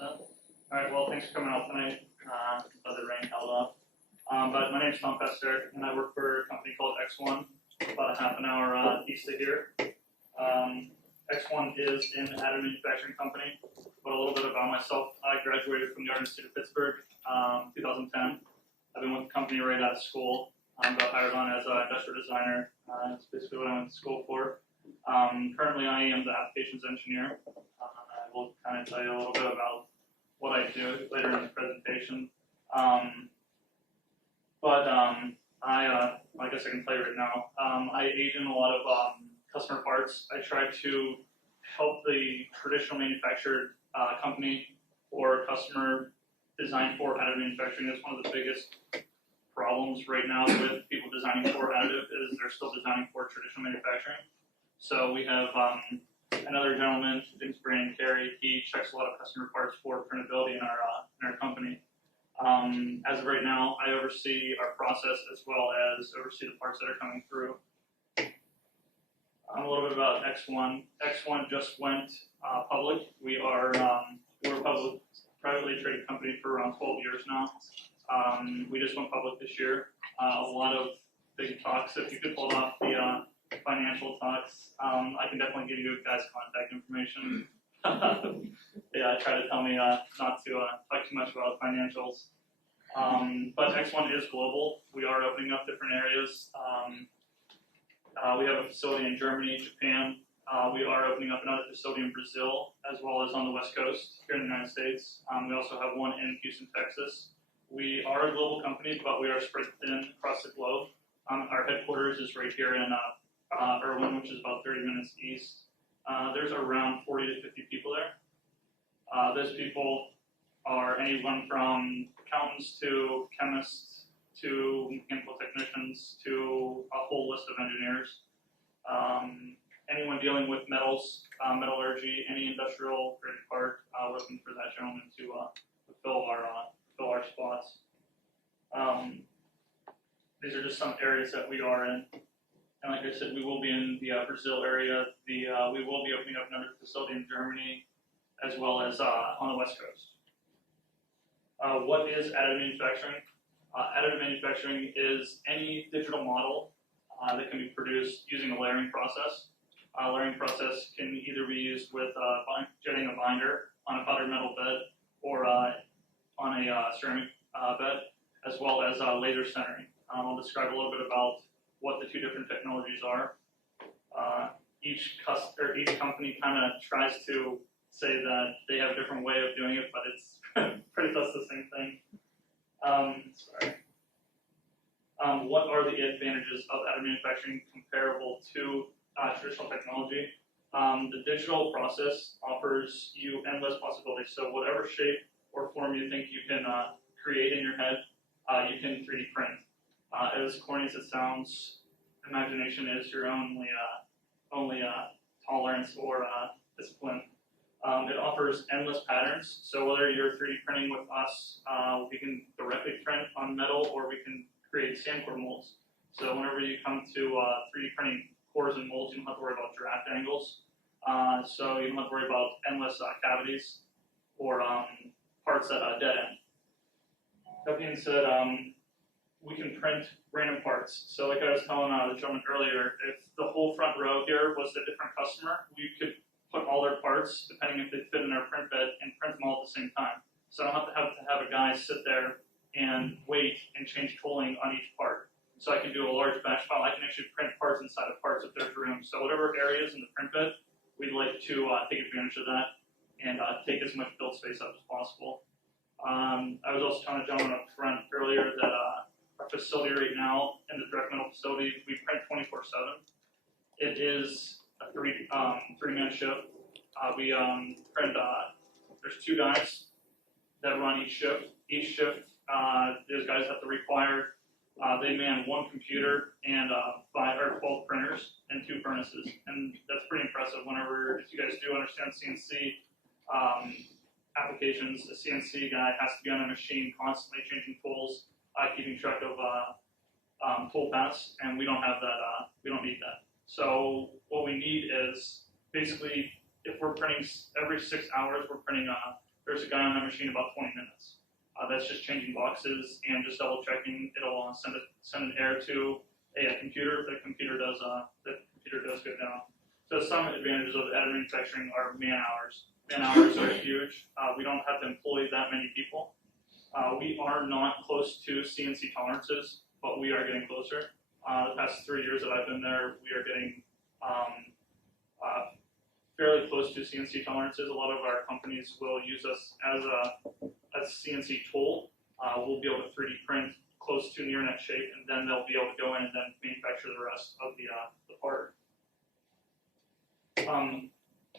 Alright, well, thanks for coming out tonight. Let the rain held off. But my name is Tom Pasterak, and I work for a company called ExOne, about a half an hour east of here. ExOne is an additive manufacturing company, but a little bit about myself. I graduated from the Art Institute of Pittsburgh 2010. I've been with the company right out of school. Got hired on as an industrial designer. That's basically what I went to school for. Currently, I am the applications engineer. I will kind of tell you a little bit about what I do later in the presentation. I guess I can tell you right now. I aid in a lot of customer parts. I try to help the traditional manufactured company or customer design for additive manufacturing. That's one of the biggest problems right now with people designing for additive is they're still designing for traditional manufacturing. So we have another gentleman, his name's Brandon Carey. He checks a lot of customer parts for printability in our company. As of right now, I oversee our process as well as oversee the parts that are coming through. A little bit about ExOne. ExOne just went public. We're a public, privately traded company for around 12 years now. We just went public this year. A lot of big talks. If you could pull off the financial talks, I can definitely give you guys contact information. Yeah, try to tell me not to talk too much about financials. But ExOne is global. We are opening up different areas. We have a facility in Germany, Japan. We are opening up another facility in Brazil, as well as on the West Coast here in the United States. We also have one in Houston, Texas. We are a global company, but we are spread thin across the globe. Our headquarters is right here in Irwin, which is about 30 minutes east. There's around 40 to 50 people there. Those people are anyone from accountants to chemists to mechanical technicians to a whole list of engineers. Anyone dealing with metals, metallurgy, any industrial graded part, looking for that gentleman to fill our spots. These are just some areas that we are in. And like I said, we will be in the Brazil area. We will be opening up another facility in Germany, as well as on the West Coast. What is additive manufacturing? Additive manufacturing is any digital model that can be produced using a layering process. A layering process can either be used with jetting a binder on a powdered metal bed or on a ceramic bed, as well as laser centering. I'll describe a little bit about what the two different technologies are. Each company kind of tries to say that they have a different way of doing it, but it's pretty close to the same thing. What are the advantages of additive manufacturing comparable to traditional technology? The digital process offers you endless possibilities. So whatever shape or form you think you can create in your head, you can 3D print. As corny as it sounds, imagination is your only tolerance or discipline. It offers endless patterns. So whether you're 3D printing with us, we can directly print on metal, or we can create sand core molds. So whenever you come to 3D printing cores and molds, you don't have to worry about draft angles. So you don't have to worry about endless cavities or parts at a dead end. That being said, we can print random parts. So like I was telling the gentleman earlier, if the whole front row here was a different customer, we could put all their parts, depending if they fit in our print bed, and print them all at the same time. So I don't have to have a guy sit there and wait and change tooling on each part. So I can do a large batch file. I can actually print parts inside of parts if there's room. So whatever areas in the print bed, we'd like to take advantage of that and take as much build space up as possible. I was also telling a gentleman up front earlier that our facility right now, in the direct metal facility, we print 24/7. It is a three-man shift. We print, there's 2 guys that run each shift. Each shift, those guys have to require, they man 1 computer and 5 or 12 printers and 2 furnaces. And that's pretty impressive whenever, if you guys do understand CNC applications, a CNC guy has to be on a machine constantly changing tools, keeping track of tool paths, and we don't have that, we don't need that. So what we need is basically, if we're printing every 6 hours, we're printing there's a guy on that machine about 20 minutes. That's just changing boxes and just double checking. It'll send an error to a computer. The computer does go down. So some advantages of additive manufacturing are man hours. Man hours are huge. We don't have to employ that many people. We are not close to CNC tolerances, but we are getting closer. The past 3 years that I've been there, we are getting fairly close to CNC tolerances. A lot of our companies will use us as a CNC tool. We'll be able to 3D print close to near net shape, and then they'll be able to go in and then manufacture the rest of the part.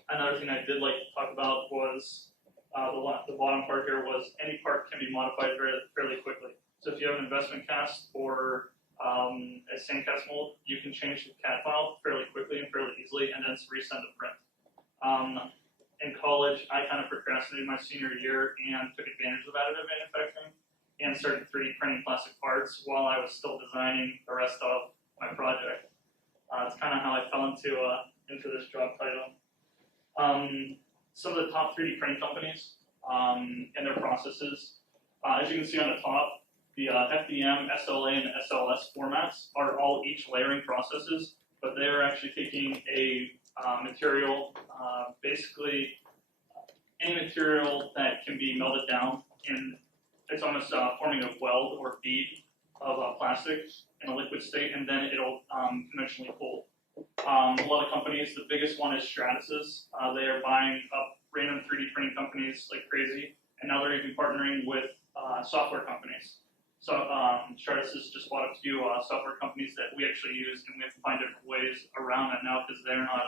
Another thing I did like to talk about was the bottom part here was any part can be modified fairly quickly. So if you have an investment cast or a sandcast mold, you can change the CAD file fairly quickly and fairly easily, and then resend the print. In college, I kind of procrastinated my senior year and took advantage of additive manufacturing and started 3D printing plastic parts while I was still designing the rest of my project. It's kind of how I fell into this job title. Some of the top 3D printing companies and their processes, as you can see on the top, the FDM, SLA, and SLS formats are all each layering processes, but they are actually taking a material, basically any material that can be melted down, and it's almost forming a weld or bead of plastic in a liquid state, and then it'll conventionally cool. A lot of companies, the biggest one is Stratasys. They are buying up random 3D printing companies like crazy, and now they're even partnering with software companies. So Stratasys just bought a few software companies that we actually use, and we have to find different ways around that now because they're not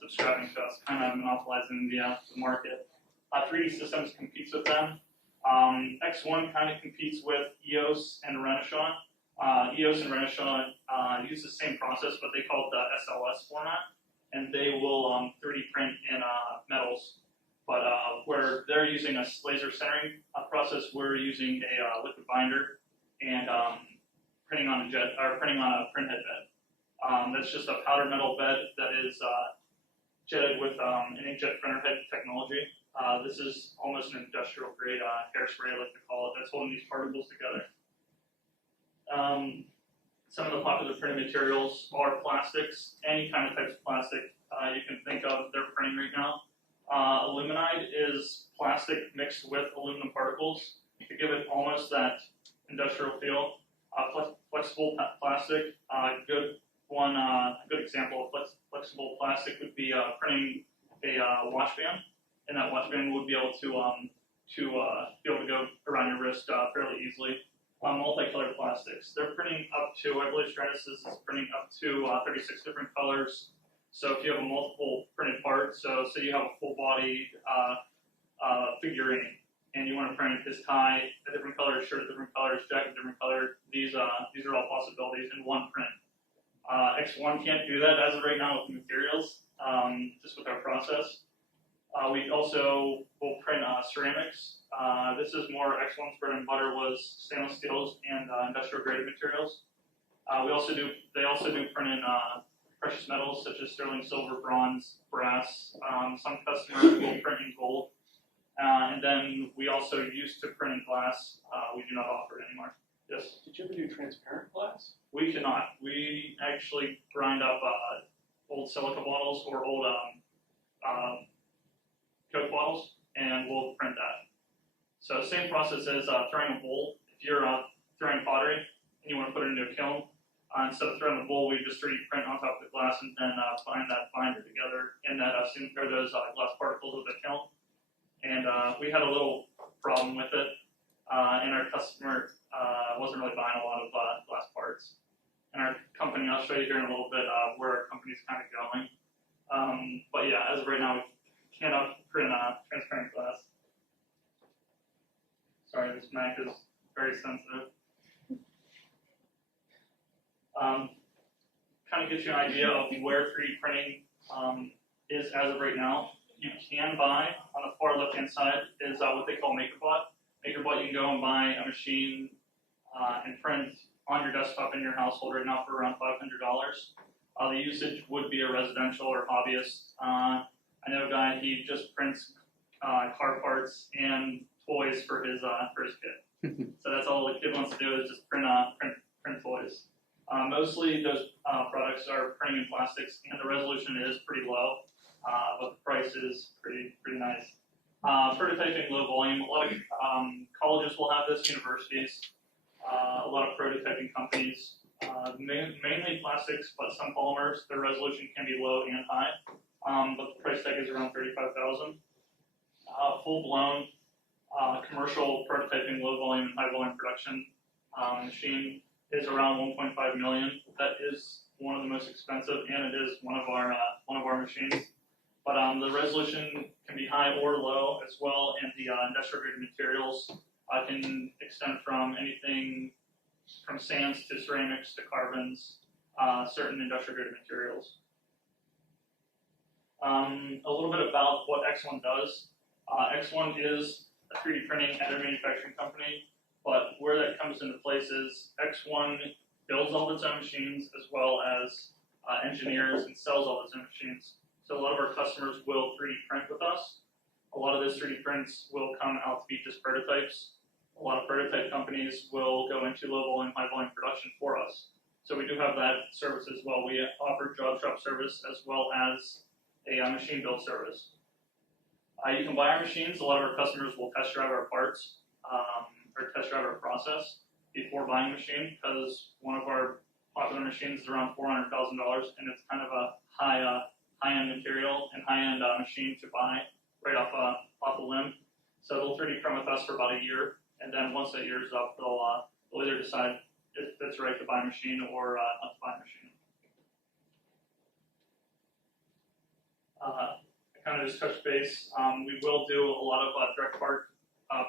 subscribing to us, kind of monopolizing the market. 3D Systems competes with them. ExOne kind of competes with EOS and Renaissance. EOS and Renaissance use the same process, but they call it the SLS format, and they will 3D print in metals. But where they're using a laser centering process, we're using a liquid binder and printing on a print head bed. That's just a powder metal bed that is jetted with an inkjet printer head technology. This is almost an industrial grade hairspray, I like to call it, that's holding these particles together. Some of the popular printing materials are plastics, any kind of types of plastic you can think of, they're printing right now. Aluminide is plastic mixed with aluminum particles to give it almost that industrial feel. Flexible plastic, good example of flexible plastic would be printing a watch band, and that watch band would be able to go around your wrist fairly easily. Multicolored plastics, they're printing up to, I believe Stratasys is printing up to 36 different colors. So if you have a multiple printed part, so say you have a full body figurine, and you want to print his tie a different color, shirt a different color, jacket a different color, these are all possibilities in one print. ExOne can't do that as of right now with materials, just with our process. We also will print ceramics. This is more ExOne's bread and butter was stainless steels and industrial grade materials. They also do print in precious metals such as sterling silver, bronze, brass. Some customers will print in gold. And then we also used to print in glass. We do not offer it anymore. Yes? Did you ever do transparent glass? We cannot. We actually grind up old silica bottles or old Coke bottles, and we'll print that. So same process as throwing a bowl. If you're throwing pottery and you want to put it into a kiln, instead of throwing the bowl, we just 3D print on top of the glass and then bind that binder together in that those glass particles of the kiln. And we had a little problem with it, and our customer wasn't really buying a lot of glass parts. And our company, I'll show you here in a little bit where our company's kind of going. But yeah, as of right now, we cannot print transparent glass. Sorry, this Mac is very sensitive. Kind of gives you an idea of where 3D printing is as of right now. You can buy, on the far left-hand side, is what they call MakerBot. MakerBot, you can go and buy a machine and print on your desktop in your household right now for around $500. The usage would be a residential or hobbyist. I know a guy, he just prints car parts and toys for his kid. So that's all the kid wants to do is just print toys. Mostly those products are printing in plastics, and the resolution is pretty low, but the price is pretty nice. Prototyping low volume. A lot of colleges will have this, universities, a lot of prototyping companies, mainly plastics, but some polymers. Their resolution can be low and high, but the price tag is around $35,000. Full-blown commercial prototyping, low volume and high volume production machine is around 1.5 million. That is one of the most expensive, and it is one of our machines. But the resolution can be high or low as well, and the industrial grade materials can extend from anything from sands to ceramics to carbons, certain industrial grade materials. A little bit about what ExOne does. ExOne is a 3D printing additive manufacturing company, but where that comes into place is ExOne builds all its own machines as well as engineers and sells all its own machines. So a lot of our customers will 3D print with us. A lot of those 3D prints will come out to be just prototypes. A lot of prototype companies will go into low volume, high volume production for us. So we do have that service as well. We offer job shop service as well as a machine build service. You can buy our machines. A lot of our customers will test drive our parts or test drive our process before buying a machine, because one of our popular machines is around $400,000, and it's kind of a high-end material and high-end machine to buy right off a limb. So they'll 3D print with us for about a year, and then once that year is up, they'll either decide if it's right to buy a machine or not to buy a machine. I kind of just touched base. We will do a lot of direct part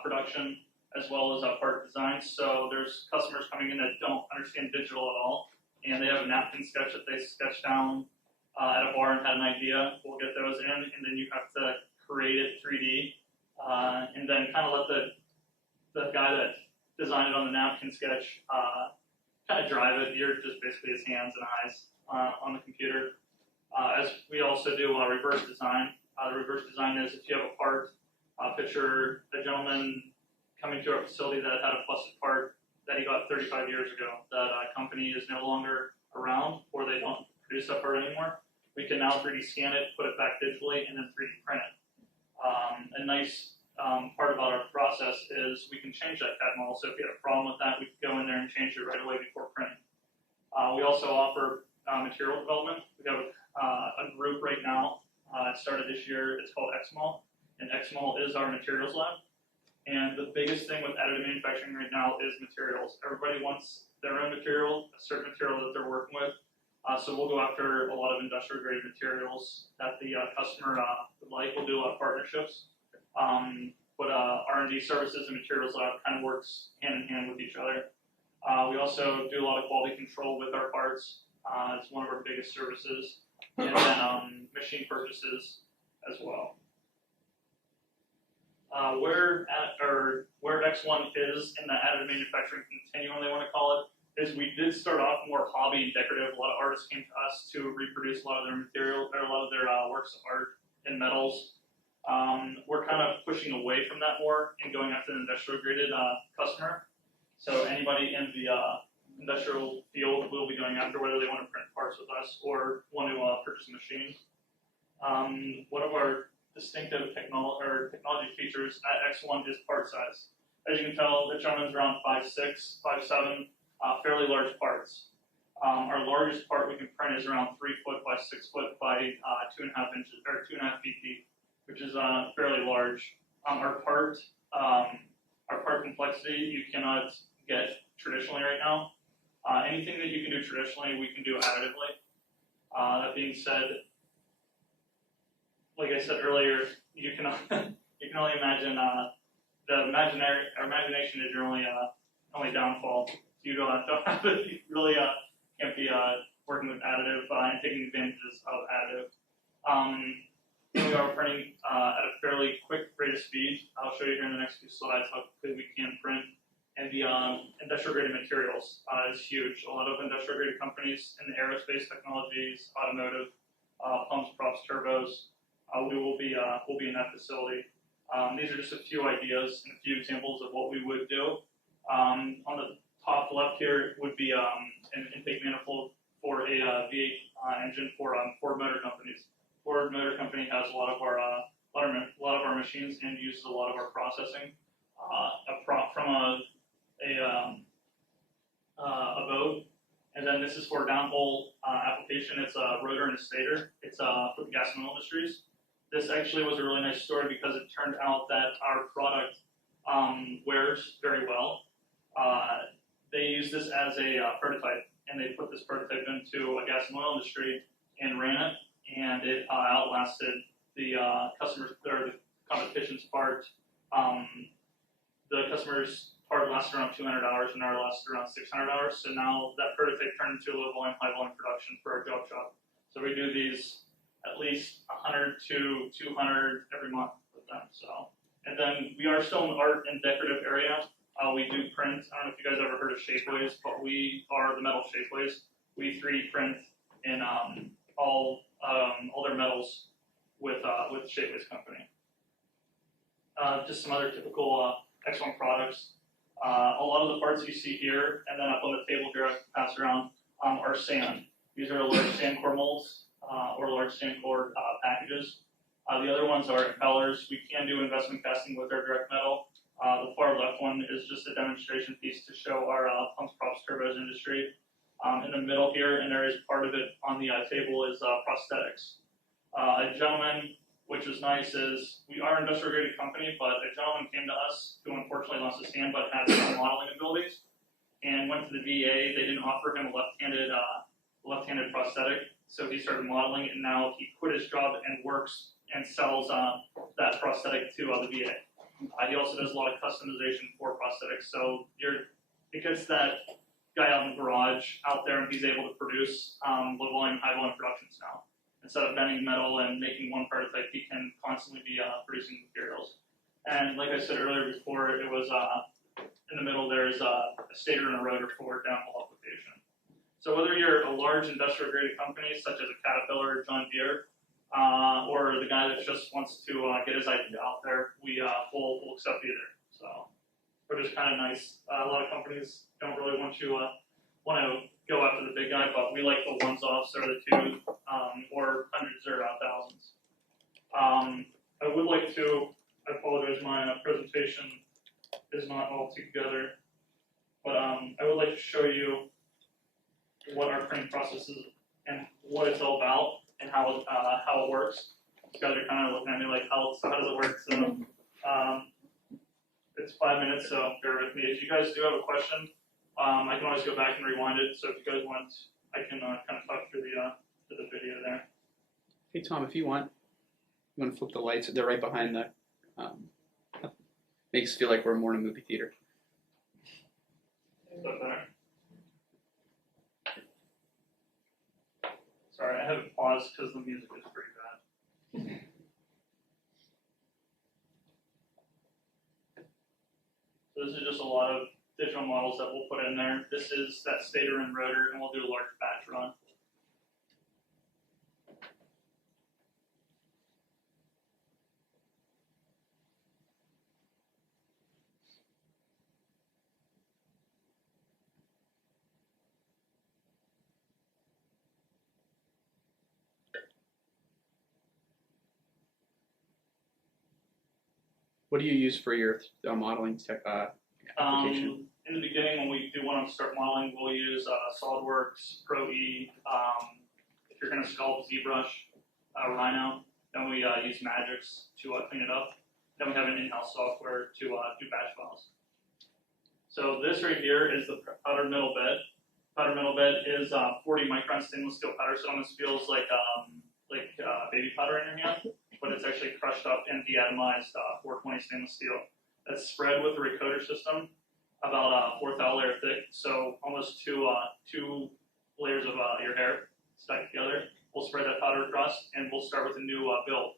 production as well as part design. So there's customers coming in that don't understand digital at all, and they have a napkin sketch that they sketch down at a bar and had an idea. We'll get those in, and then you have to create it 3D, and then kind of let the guy that designed it on the napkin sketch kind of drive it. You're just basically his hands and eyes on the computer. As we also do reverse design. The reverse design is if you have a part, picture a gentleman coming to our facility that had a plastic part that he got 35 years ago. That company is no longer around, or they don't produce that part anymore. We can now 3D scan it, put it back digitally, and then 3D print it. A nice part about our process is we can change that CAD model. So if you had a problem with that, we could go in there and change it right away before printing. We also offer material development. We have a group right now. It started this year. It's called XMAL, and XMAL is our materials lab. And the biggest thing with additive manufacturing right now is materials. Everybody wants their own material, a certain material that they're working with. So we'll go after a lot of industrial grade materials that the customer would like. We'll do a lot of partnerships. But R&D services and materials lab kind of works hand in hand with each other. We also do a lot of quality control with our parts. It's one of our biggest services. And then machine purchases as well. Where ExOne is in the additive manufacturing continuum, they want to call it, is we did start off more hobby and decorative. A lot of artists came to us to reproduce a lot of their material, or a lot of their works of art in metals. We're kind of pushing away from that more and going after an industrial graded customer. So anybody in the industrial field will be going after, whether they want to print parts with us or want to purchase a machine. One of our distinctive technology features at ExOne is part size. As you can tell, the gentleman's around 5'6", 5'7", fairly large parts. Our largest part we can print is around 3 foot by 6 foot by 2.5 inches, or 2.5 feet deep, which is fairly large. Our part complexity you cannot get traditionally right now. Anything that you can do traditionally, we can do additively. That being said, like I said earlier, you can only imagine our imagination is your only downfall. You don't have to, you really can't be working with additive and taking advantages of additive. We are printing at a fairly quick rate of speed. I'll show you here in the next few slides how quickly we can print. And the industrial graded materials is huge. A lot of industrial graded companies in the aerospace technologies, automotive, pumps, props, turbos. We'll be in that facility. These are just a few ideas and a few examples of what we would do. On the top left here would be an intake manifold for a V8 engine for Ford Motor Companies. Ford Motor Company has a lot of our machines and uses a lot of our processing. From a boat, and then this is for downhole application. It's a rotor and a stator. It's for the gas and oil industries. This actually was a really nice story because it turned out that our product wears very well. They used this as a prototype, and they put this prototype into a gas and oil industry and ran it, and it outlasted the customers or the competition's part. The customer's part lasted around 200 hours, and ours lasted around 600 hours. So now that prototype turned into a low volume, high volume production for our job shop. So we do these at least 100 to 200 every month with them. So, and then we are still in the art and decorative area. We do print. I don't know if you guys ever heard of shapeways, but we are the metal shapeways. We 3D print in all their metals with Shapeways company. Just some other typical ExOne products. A lot of the parts you see here, and then up on the table here I can pass around, are sand. These are large sand core molds or large sand core packages. The other ones are impellers. We can do investment casting with our direct metal. The far left one is just a demonstration piece to show our pumps, props, turbos industry. In the middle here, and there is part of it on the table, is prosthetics. A gentleman, which is nice, is we are an industrial graded company, but a gentleman came to us who unfortunately lost his hand but had some modeling abilities and went to the VA. They didn't offer him a left-handed prosthetic, so he started modeling, and now he quit his job and works and sells that prosthetic to the VA. He also does a lot of customization for prosthetics, so it gets that guy out in the garage out there, and he's able to produce low volume, high volume productions now. Instead of bending metal and making one prototype, he can constantly be producing materials. And like I said earlier before, it was in the middle there's a stator and a rotor for downhole application. So whether you're a large industrial graded company such as a Caterpillar or John Deere, or the guy that just wants to get his idea out there, we'll accept either. So, which is kind of nice. A lot of companies don't really want to go after the big guy, but we like the ones-offs or the two, or hundreds or thousands. I would like to, I apologize, my presentation is not all together, but I would like to show you what our printing process is and what it's all about and how it works. You guys are kind of looking at me like, how does it work? So it's 5 minutes, so bear with me. If you guys do have a question, I can always go back and rewind it. So if you guys want, I can kind of talk through the video there. Hey Tom, if you want to flip the lights. They're right behind the. Makes us feel like we're more in a movie theater. Is that better? Sorry, I have it paused because the music is pretty bad. So this is just a lot of digital models that we'll put in there. This is that stator and rotor, and we'll do a large batch run. What do you use for your modeling application? In the beginning, when we do want to start modeling, we'll use SolidWorks, Pro E. If you're going to sculpt, ZBrush, Rhino. Then we use Magix to clean it up. Then we have an in-house software to do batch files. So this right here is the powdered metal bed. Powdered metal bed is 40 micron stainless steel powder. So it almost feels like baby powder in your hand, but it's actually crushed up and de-atomized 420 stainless steel. That's spread with a recoater system, about 4th layer thick, so almost two layers of your hair stuck together. We'll spread that powder across, and we'll start with a new build.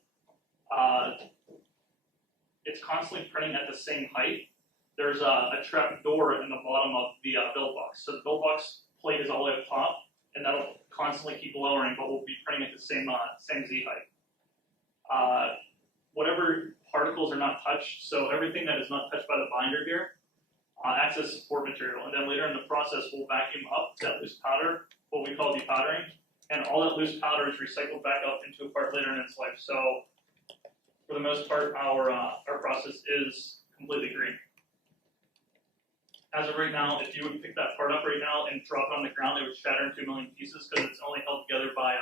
It's constantly printing at the same height. There's a trap door in the bottom of the build box. So the build box plate is all the way up top, and that'll constantly keep lowering, but we'll be printing at the same Z height. Whatever particles are not touched. So everything that is not touched by the binder here acts as support material. And then later in the process, we'll vacuum up that loose powder, what we call depowdering. And all that loose powder is recycled back up into a part later in its life. So for the most part, our process is completely green. As of right now, if you would pick that part up right now and drop it on the ground, it would shatter into a million pieces because it's only held together by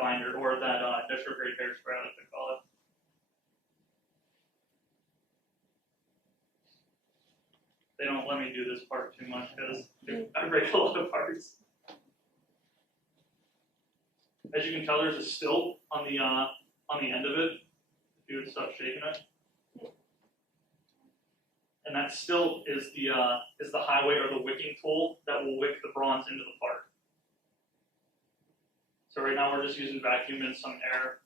binder or that industrial grade hairspray, I like to call it. They don't let me do this part too much because I break a lot of parts. As you can tell, there's a still on the end of it. If you would stop shaking it. And that still is the highway or the wicking tool that will wick the bronze into the part. So right now we're just using vacuum and some air.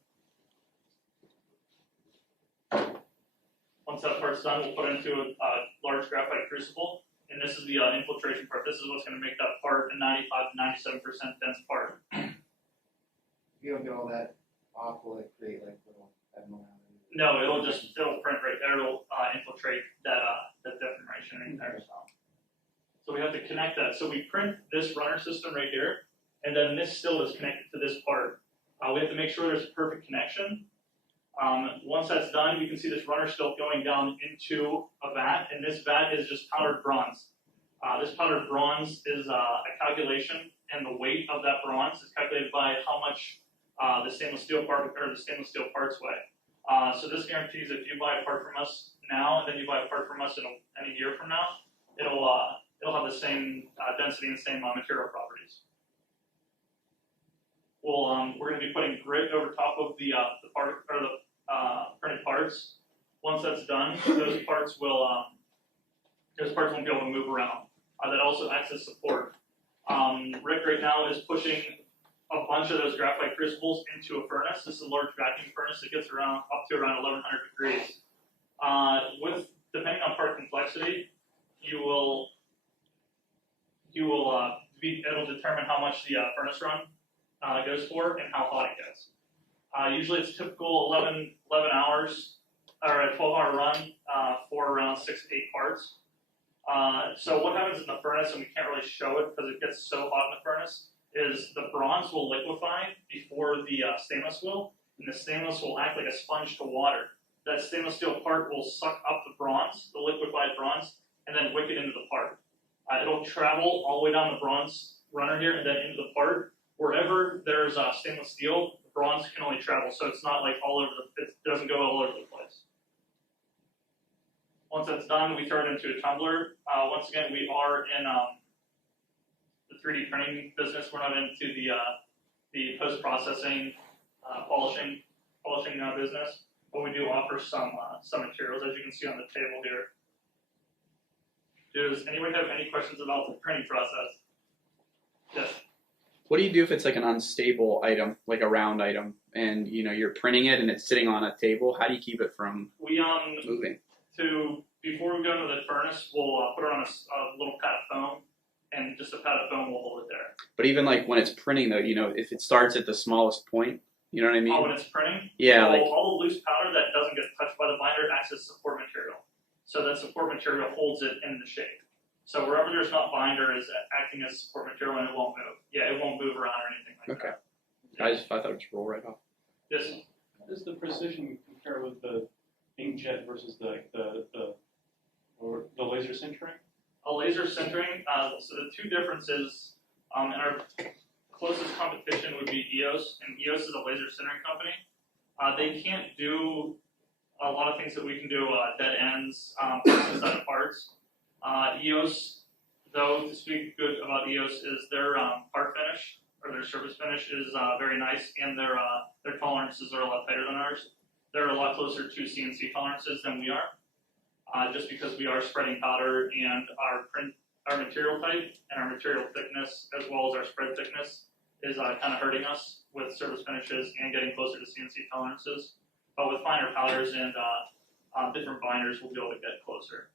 Once that part's done, we'll put it into a large graphite crucible, and this is the infiltration part. This is what's going to make that part a 95 to 97% dense part. You don't get all that off, will it create like little abnormalities? No, it'll print right there. It'll infiltrate that deformation right there. So we have to connect that. So we print this runner system right here, and then this still is connected to this part. We have to make sure there's a perfect connection. Once that's done, you can see this runner still going down into a vat, and this vat is just powdered bronze. This powdered bronze is a calculation, and the weight of that bronze is calculated by how much the stainless steel part or the stainless steel parts weigh. So this guarantees if you buy a part from us now, and then you buy a part from us in a year from now, it'll have the same density and same material properties. We're going to be putting grit over top of the part or the printed parts. Once that's done, those parts won't be able to move around. That also acts as support. Rick right now is pushing a bunch of those graphite crucibles into a furnace. This is a large vacuum furnace that gets up to around 1100 degrees. Depending on part complexity, it'll determine how much the furnace run goes for and how hot it gets. Usually it's typical 11 hours or a 12-hour run for around 6 to 8 parts. So what happens in the furnace, and we can't really show it because it gets so hot in the furnace, is the bronze will liquefy before the stainless will, and the stainless will act like a sponge to water. That stainless steel part will suck up the bronze, the liquefied bronze, and then wick it into the part. It'll travel all the way down the bronze runner here and then into the part. Wherever there's stainless steel, the bronze can only travel, so it's not like it doesn't go all over the place. Once that's done, we throw it into a tumbler. Once again, we are in the 3D printing business. We're not into the post-processing, polishing business, but we do offer some materials, as you can see on the table here. Does anyone have any questions about the printing process? Yes. What do you do if it's like an unstable item, like a round item, and you're printing it and it's sitting on a table? How do you keep it from moving? Before we go into the furnace, we'll put it on a little pad of foam, and just a pad of foam will hold it there. But even like when it's printing, though, if it starts at the smallest point, you know what I mean? Oh, when it's printing? Yeah. All the loose powder that doesn't get touched by the binder acts as support material. So that support material holds it in the shape. So wherever there's not binder is acting as support material, and it won't move. Yeah, it won't move around or anything like that. Okay. I thought it would just roll right off. Yes. How does the precision compare with the inkjet versus the laser sintering? A laser sintering. So the two differences, and our closest competition would be EOS, and EOS is a laser sintering company. They can't do a lot of things that we can do, dead ends, inside of parts. EOS, though, to speak good about EOS, is their part finish, or their surface finish is very nice, and their tolerances are a lot tighter than ours. They're a lot closer to CNC tolerances than we are, just because we are spreading powder, and our material type and our material thickness, as well as our spread thickness, is kind of hurting us with surface finishes and getting closer to CNC tolerances. But with finer powders and different binders, we'll be able to get closer.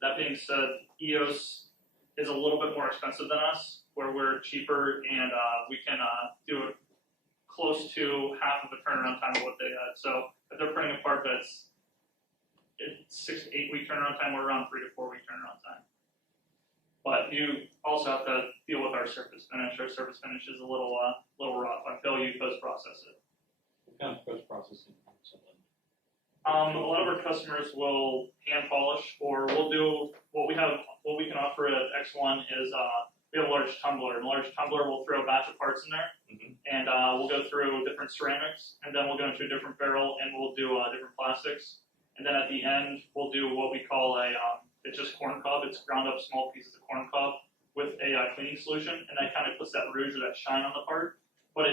That being said, EOS is a little bit more expensive than us, where we're cheaper and we can do it close to half of the turnaround time of what they had. So If they're printing a part that's 6 to 8 week turnaround time, we're around 3 to 4 week turnaround time. But you also have to deal with our surface finish. Our surface finish is a little rough until you post-process it. What kind of post-processing? A lot of our customers will hand polish, or we'll do what we can offer at ExOne is we have a large tumbler, and a large tumbler will throw a batch of parts in there, and we'll go through different ceramics, and then we'll go into a different barrel, and we'll do different plastics, and then at the end we'll do what we call it's just corn cob. It's ground up small pieces of corn cob with a cleaning solution, and that kind of puts that rouge or that shine on the part. But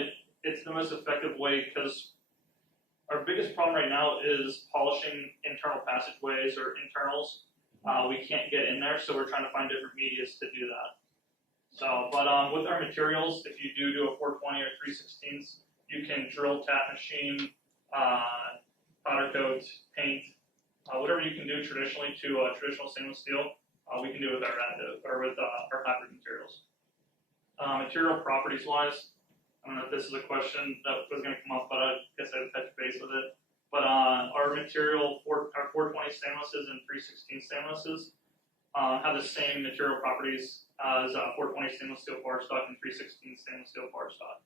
it's the most effective way, because our biggest problem right now is polishing internal passageways or internals. We can't get in there, so we're trying to find different medias to do that. So, but with our materials, if you do a 420 or 316s, you can drill, tap, machine, powder coat, paint, whatever you can do traditionally to traditional stainless steel, we can do with our additive or with our hybrid materials. Material properties wise, I don't know if this is a question that was going to come up, but I guess I'd touch base with it. But our material, our 420 stainlesses and 316 stainlesses have the same material properties as 420 stainless steel bar stock and 316 stainless steel bar stock.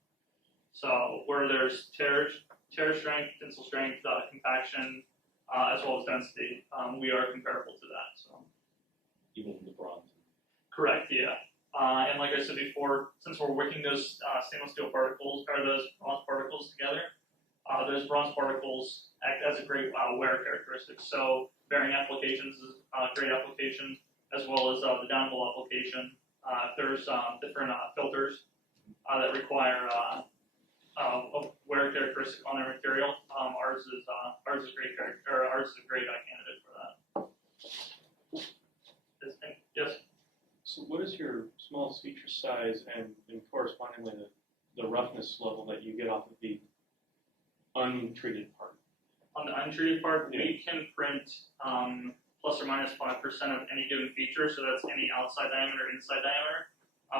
So where there's tear strength, tensile strength, compaction, as well as density, we are comparable to that. So Even the bronze. correct, yeah. And like I said before, since we're wicking those stainless steel particles, or those bronze particles together, those bronze particles act as a great wear characteristic. So bearing applications is a great application, as well as the downhole application. There's different filters that require a wear characteristic on their material. Ours is great, or ours is a great candidate for that. Yes. So what is your smallest feature size and correspondingly the roughness level that you get off of the untreated part? On the untreated part, we can print plus or minus 5% of any given feature, so that's any outside diameter, inside diameter.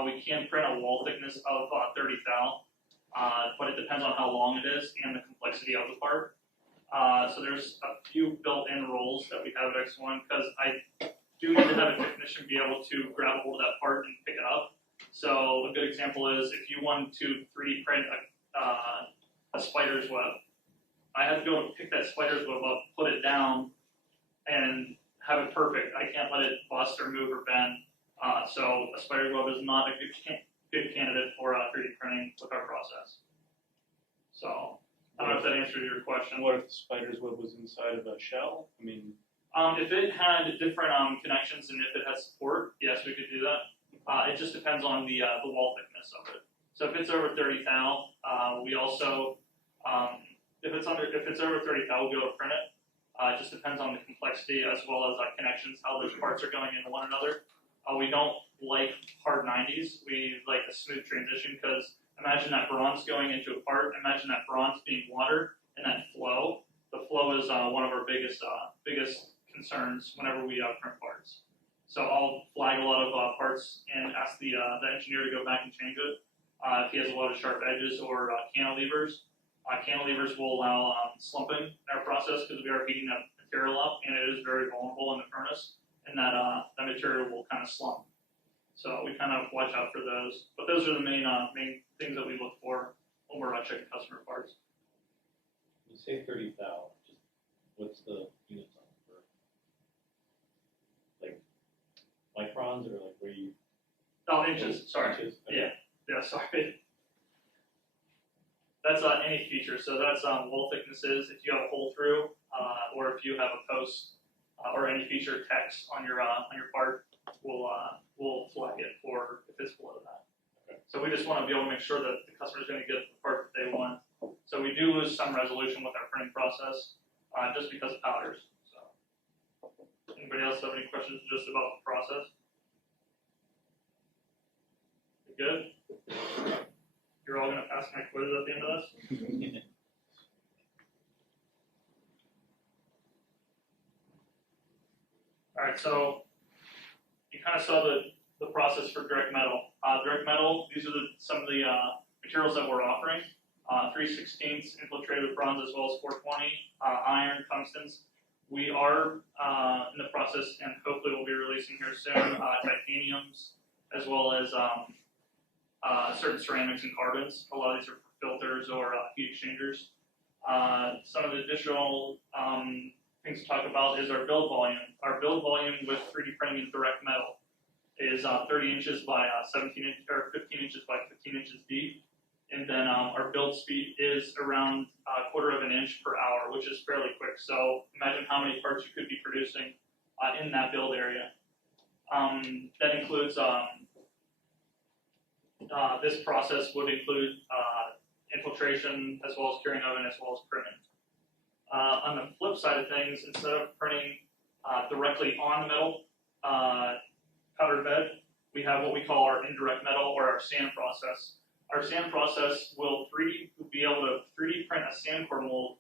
We can print a wall thickness of 30 thou, but it depends on how long it is and the complexity of the part. So there's a few built-in rolls that we have at ExOne, because I do need to have a technician be able to grab a hold of that part and pick it up. So a good example is if you want to 3D print a spider's web, I have to go pick that spider's web up, put it down, and have it perfect. I can't let it bust or move or bend. So a spider's web is not a good candidate for 3D printing with our process. So I don't know if that answers your question. What if the spider's web was inside of a shell? I mean, if it had different connections and if it had support, yes, we could do that. It just depends on the wall thickness of it. So if it's over 30 thou, we also if it's over 30 thou, we'll be able to print it. It just depends on the complexity as well as connections, how those parts are going into one another. We don't like hard 90s. We like a smooth transition, because imagine that bronze going into a part. Imagine that bronze being water and that flow. The flow is one of our biggest concerns whenever we print parts. So I'll flag a lot of parts and ask the engineer to go back and change it. If he has a lot of sharp edges or cantilevers. Cantilevers will allow slumping in our process, because we are heating that material up and it is very vulnerable in the furnace, and that material will kind of slump. So we kind of watch out for those. But those are the main things that we look for when we're checking customer parts. You say 30 thou, just what's the units on it for? Like microns, or like where you? Oh, inches, sorry. Inches? Okay. Yeah, sorry. That's any feature. So that's wall thicknesses. If you have a hole through, or if you have a post, or any feature text on your part, we'll flag it for if it's below that. Okay. So we just want to be able to make sure that the customer is going to get the part that they want. So we do lose some resolution with our printing process, just because of powders. So, anybody else have any questions just about the process? You good? You're all going to pass my quiz at the end of this? All right, so you kind of saw the process for direct metal. Direct metal, these are some of the materials that we're offering. 3/16 infiltrated with bronze as well as 420, iron, tungstens. We are in the process, and hopefully we'll be releasing here soon, titaniums, as well as certain ceramics and carbons. A lot of these are for filters or heat exchangers. Some of the additional things to talk about is our build volume. Our build volume with 3D printing in direct metal is 30 inches by 17 inches, or 15 inches by 15 inches deep. And then our build speed is around a quarter of an inch per hour, which is fairly quick. So imagine how many parts you could be producing in that build area. That includes, this process would include infiltration as well as curing oven as well as printing. On the flip side of things, instead of printing directly on the metal powder bed, we have what we call our indirect metal or our sand process. Our sand process will be able to 3D print a sand core mold.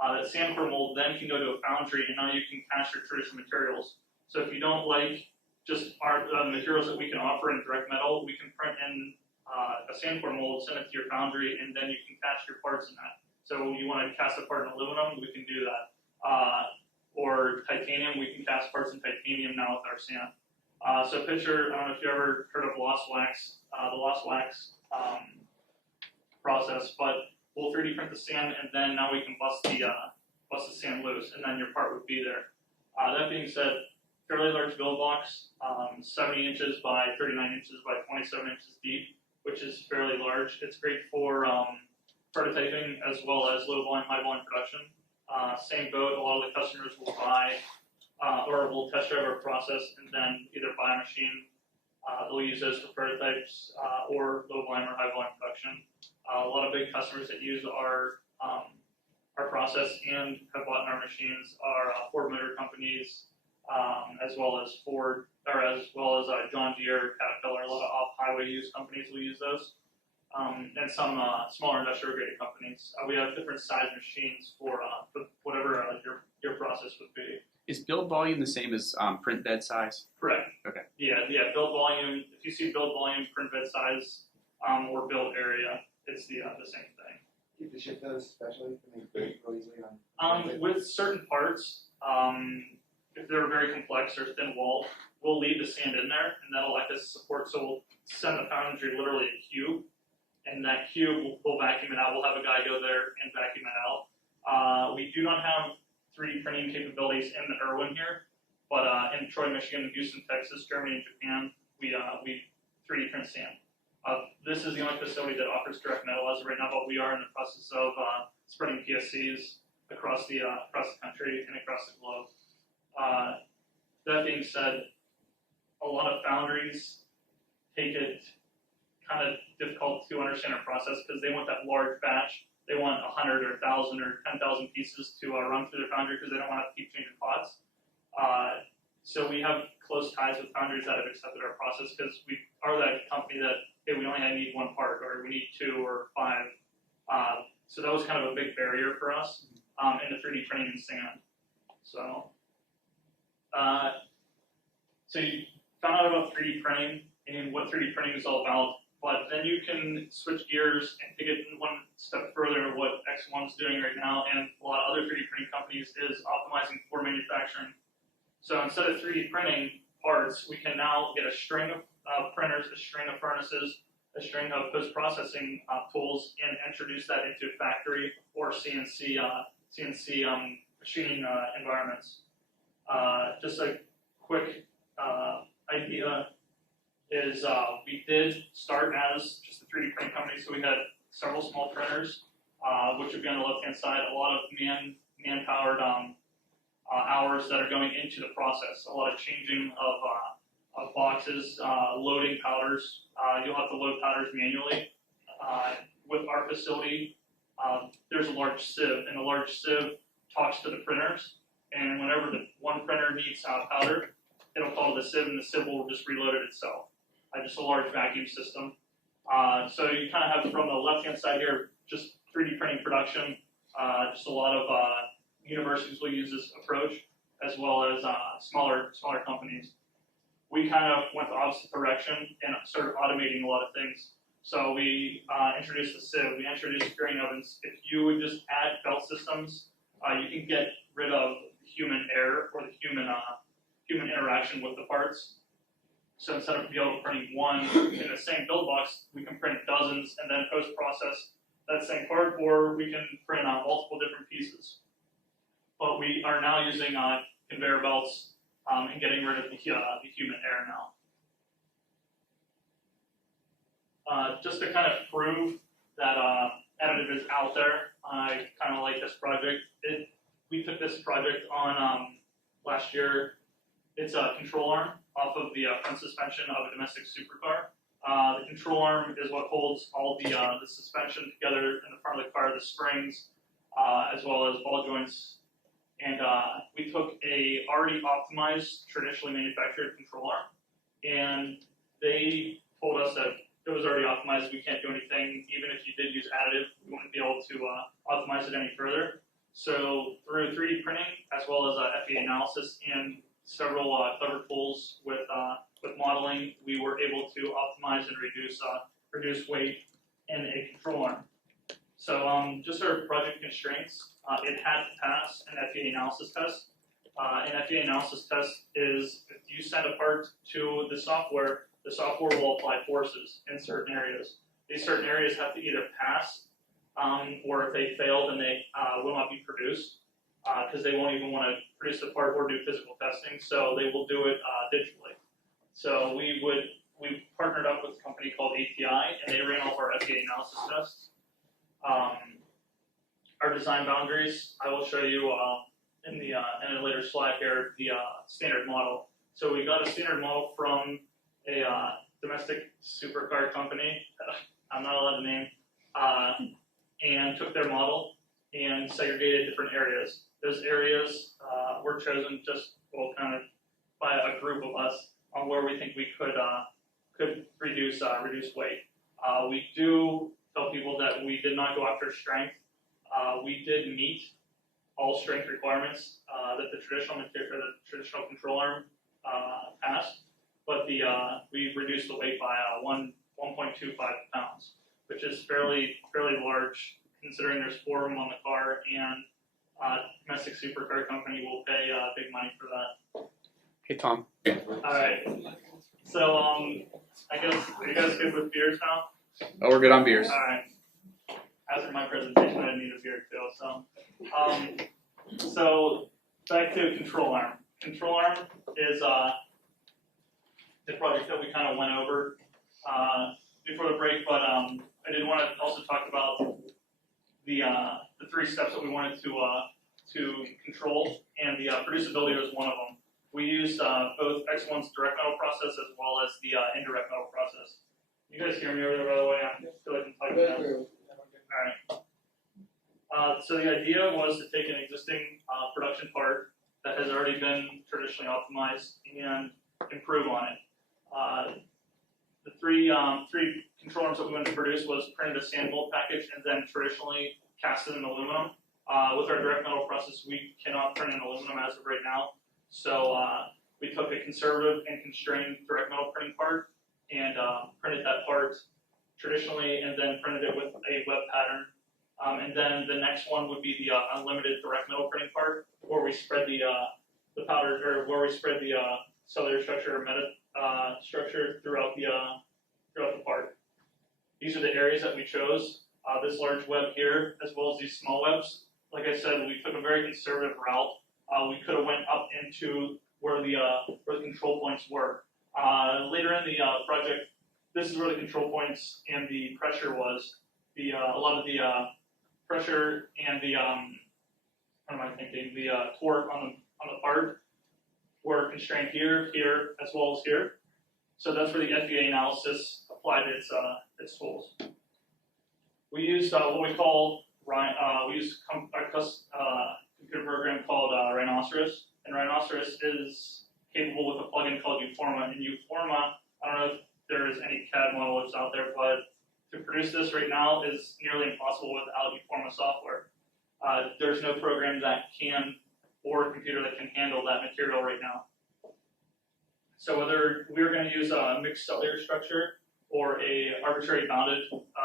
That sand core mold then can go to a foundry, and now you can cast your traditional materials. So if you don't like just the materials that we can offer in direct metal, we can print in a sand core mold, send it to your foundry, and then you can cast your parts in that. So you want to cast a part in aluminum, we can do that. Or titanium, we can cast parts in titanium now with our sand. So picture, I don't know if you ever heard of lost wax, the lost wax process, but we'll 3D print the sand, and then now we can bust the sand loose, and then your part would be there. That being said, fairly large build box, 70 inches by 39 inches by 27 inches deep, which is fairly large. It's great for prototyping as well as low volume, high volume production. Same boat, a lot of the customers will buy or will test drive our process and then either buy a machine. They'll use those for prototypes or low volume or high volume production. A lot of big customers that use our process and have bought our machines are Ford Motor Companies, as well as John Deere, Caterpillar. A lot of off-highway use companies will use those, and some smaller industrial grade companies. We have different size machines for whatever your process would be. Is build volume the same as print bed size? Correct. Okay. Yeah. Build volume. If you see build volume, print bed size, or build area, it's the same thing. You have to ship those specially to make break real easily on. With certain parts, if they're very complex or thin walled, we'll leave the sand in there, and that'll act as support. So we'll send the foundry literally a cube, and that cube we'll vacuum it out. We'll have a guy go there and vacuum it out. We do not have 3D printing capabilities in the Irwin here, but in Troy, Michigan, Houston, Texas, Germany, and Japan, we 3D print sand. This is the only facility that offers direct metal as of right now, but we are in the process of spreading PSCs across the country and across the globe. That being said, a lot of foundries take it kind of difficult to understand our process because they want that large batch. They want 100 or 1,000 or 10,000 pieces to run through their foundry because they don't want to keep changing pots. So we have close ties with foundries that have accepted our process because we are that company that, hey, we only need one part or we need 2 or 5. So that was kind of a big barrier for us in the 3D printing in sand. So you found out about 3D printing and what 3D printing is all about. But then you can switch gears and take it one step further. What ExOne's doing right now, and a lot of other 3D printing companies, is optimizing for manufacturing. So instead of 3D printing parts, we can now get a string of printers, a string of furnaces, a string of post-processing tools, and introduce that into factory or CNC machining environments. Just a quick idea is we did start as just a 3D printing company, so we had several small printers, which would be on the left-hand side, a lot of man-powered hours that are going into the process, a lot of changing of boxes, loading powders. You'll have to load powders manually. With our facility, there's a large sieve, and the large sieve talks to the printers, and whenever the one printer needs powder, it'll call the sieve, and the sieve will just reload it itself. Just a large vacuum system. So you kind of have from the left-hand side here, just 3D printing production. Just a lot of universities will use this approach, as well as smaller companies. We kind of went the opposite direction and started automating a lot of things. So we introduced the sieve, we introduced curing ovens. If you would just add belt systems, you can get rid of human error or the human interaction with the parts. So instead of being able to print one in the same build box, we can print dozens and then post-process that same part, or we can print out multiple different pieces. But we are now using conveyor belts and getting rid of the human error now. Just to kind of prove that additive is out there, I kind of like this project. We took this project on last year. It's a control arm off of the front suspension of a domestic supercar. The control arm is what holds all the suspension together in the front of the car, the springs, as well as ball joints. And we took a already optimized, traditionally manufactured control arm, and they told us that it was already optimized, we can't do anything. Even if you did use additive, we wouldn't be able to optimize it any further. So through 3D printing, as well as FDA analysis and several clever tools with modeling, we were able to optimize and reduce weight in a control arm. So just our project constraints, it had to pass an FDA analysis test. An FDA analysis test is if you send a part to the software will apply forces in certain areas. These certain areas have to either pass, or if they fail, then they will not be produced, because they won't even want to produce the part or do physical testing, so they will do it digitally. So we partnered up with a company called YTA, and they ran all of our FDA analysis tests. Our design boundaries, I will show you in a later slide here, the standard model. So we got a standard model from a domestic supercar company, I'm not allowed to name, and took their model and segregated different areas. Those areas were chosen just kind of by a group of us on where we think we could reduce weight. We do tell people that we did not go after strength. We did meet all strength requirements that the traditional control arm passed, but we reduced the weight by 1.25 pounds, which is fairly large considering there's 4 of them on the car, and domestic supercar company will pay big money for that. Hey, Tom. All right. So I guess are you guys good with beers now? Oh, we're good on beers. All right. After my presentation, I need a beer too. So back to control arm. Control arm is the project that we kind of went over before the break, but I did want to also talk about the 3 steps that we wanted to control, and the producibility was one of them. We used both ExOne's direct metal process as well as the indirect metal process. You guys hear me over there, by the way? I feel like I'm typing out. Alright. So the idea was to take an existing production part that has already been traditionally optimized and improve on it. The three control arms that we wanted to produce was printed a sand mold package and then traditionally casted in aluminum. With our direct metal process, we cannot print in aluminum as of right now. So we took a conservative and constrained direct metal printing part and printed that part traditionally, and then printed it with a web pattern. And then the next one would be the unlimited direct metal printing part, where we spread the powder, or where we spread the cellular structure or meta structure throughout the part. These are the areas that we chose. This large web here, as well as these small webs. Like I said, we took a very conservative route. We could have went up into where the control points were. Later in the project, this is where the control points and the pressure was. A lot of the pressure and the the torque on the part were constrained here, as well as here. So that's where the FDA analysis applied its tools. We used what we call we used a computer program called Rhinoceros, and Rhinoceros is capable with a plugin called YourTalentAgents. And YourTalentAgents, I don't know if there is any CAD modelers out there, but to produce this right now is nearly impossible without YourTalentAgents software. There's no program that can, or computer that can handle that material right now. So whether we're going to use a mixed cellular structure or a arbitrary bounded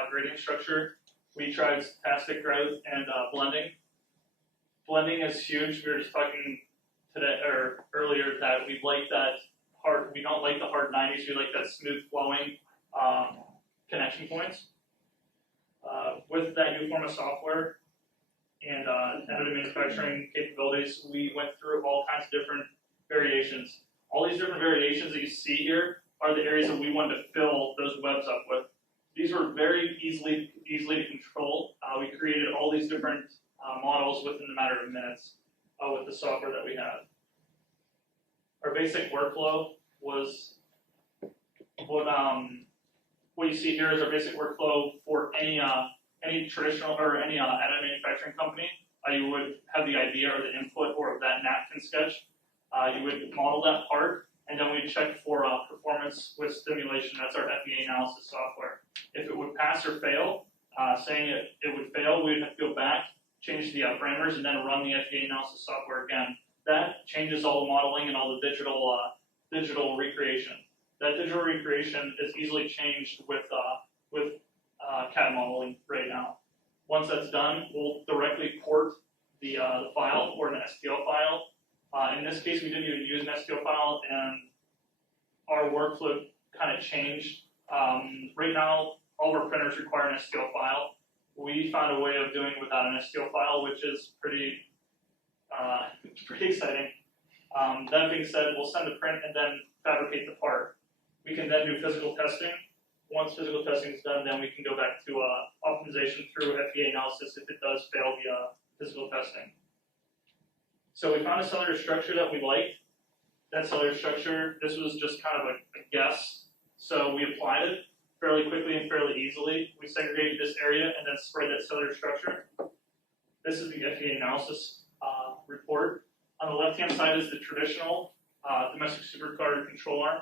gradient structure. We tried stochastic growth and blending. Blending is huge. We were just talking today or earlier that we like that hard. We don't like the hard 90s. We like that smooth flowing connection points. With that new form of software and additive manufacturing capabilities, we went through all kinds of different variations. All these different variations that you see here are the areas that we wanted to fill those webs up with. These were very easily to control. We created all these different models within a matter of minutes with the software that we had. Our basic workflow was what you see here is our basic workflow for any traditional or any additive manufacturing company. You would have the idea or the input or that napkin sketch. You would model that part, and then we'd check for performance with simulation. That's our FDA Analysis software. If it would pass or fail, saying it would fail, we'd have to go back, change the parameters, and then run the FDA Analysis software again. That changes all the modeling and all the digital recreation. That digital recreation is easily changed with CAD modeling right now. Once that's done, we'll directly port the file or an STL file. In this case, we didn't even use an STL file, and our workflow kind of changed. Right now, all of our printers require an STL file. We found a way of doing it without an STL file, which is pretty exciting. That being said, we'll send the print and then fabricate the part. We can then do physical testing. Once physical testing is done, then we can go back to optimization through FDA analysis if it does fail the physical testing. So we found a cellular structure that we liked. That cellular structure, this was just kind of a guess. So we applied it fairly quickly and fairly easily. We segregated this area and then spread that cellular structure. This is the FDA analysis report. On the left-hand side is the traditional domestic supercar control arm.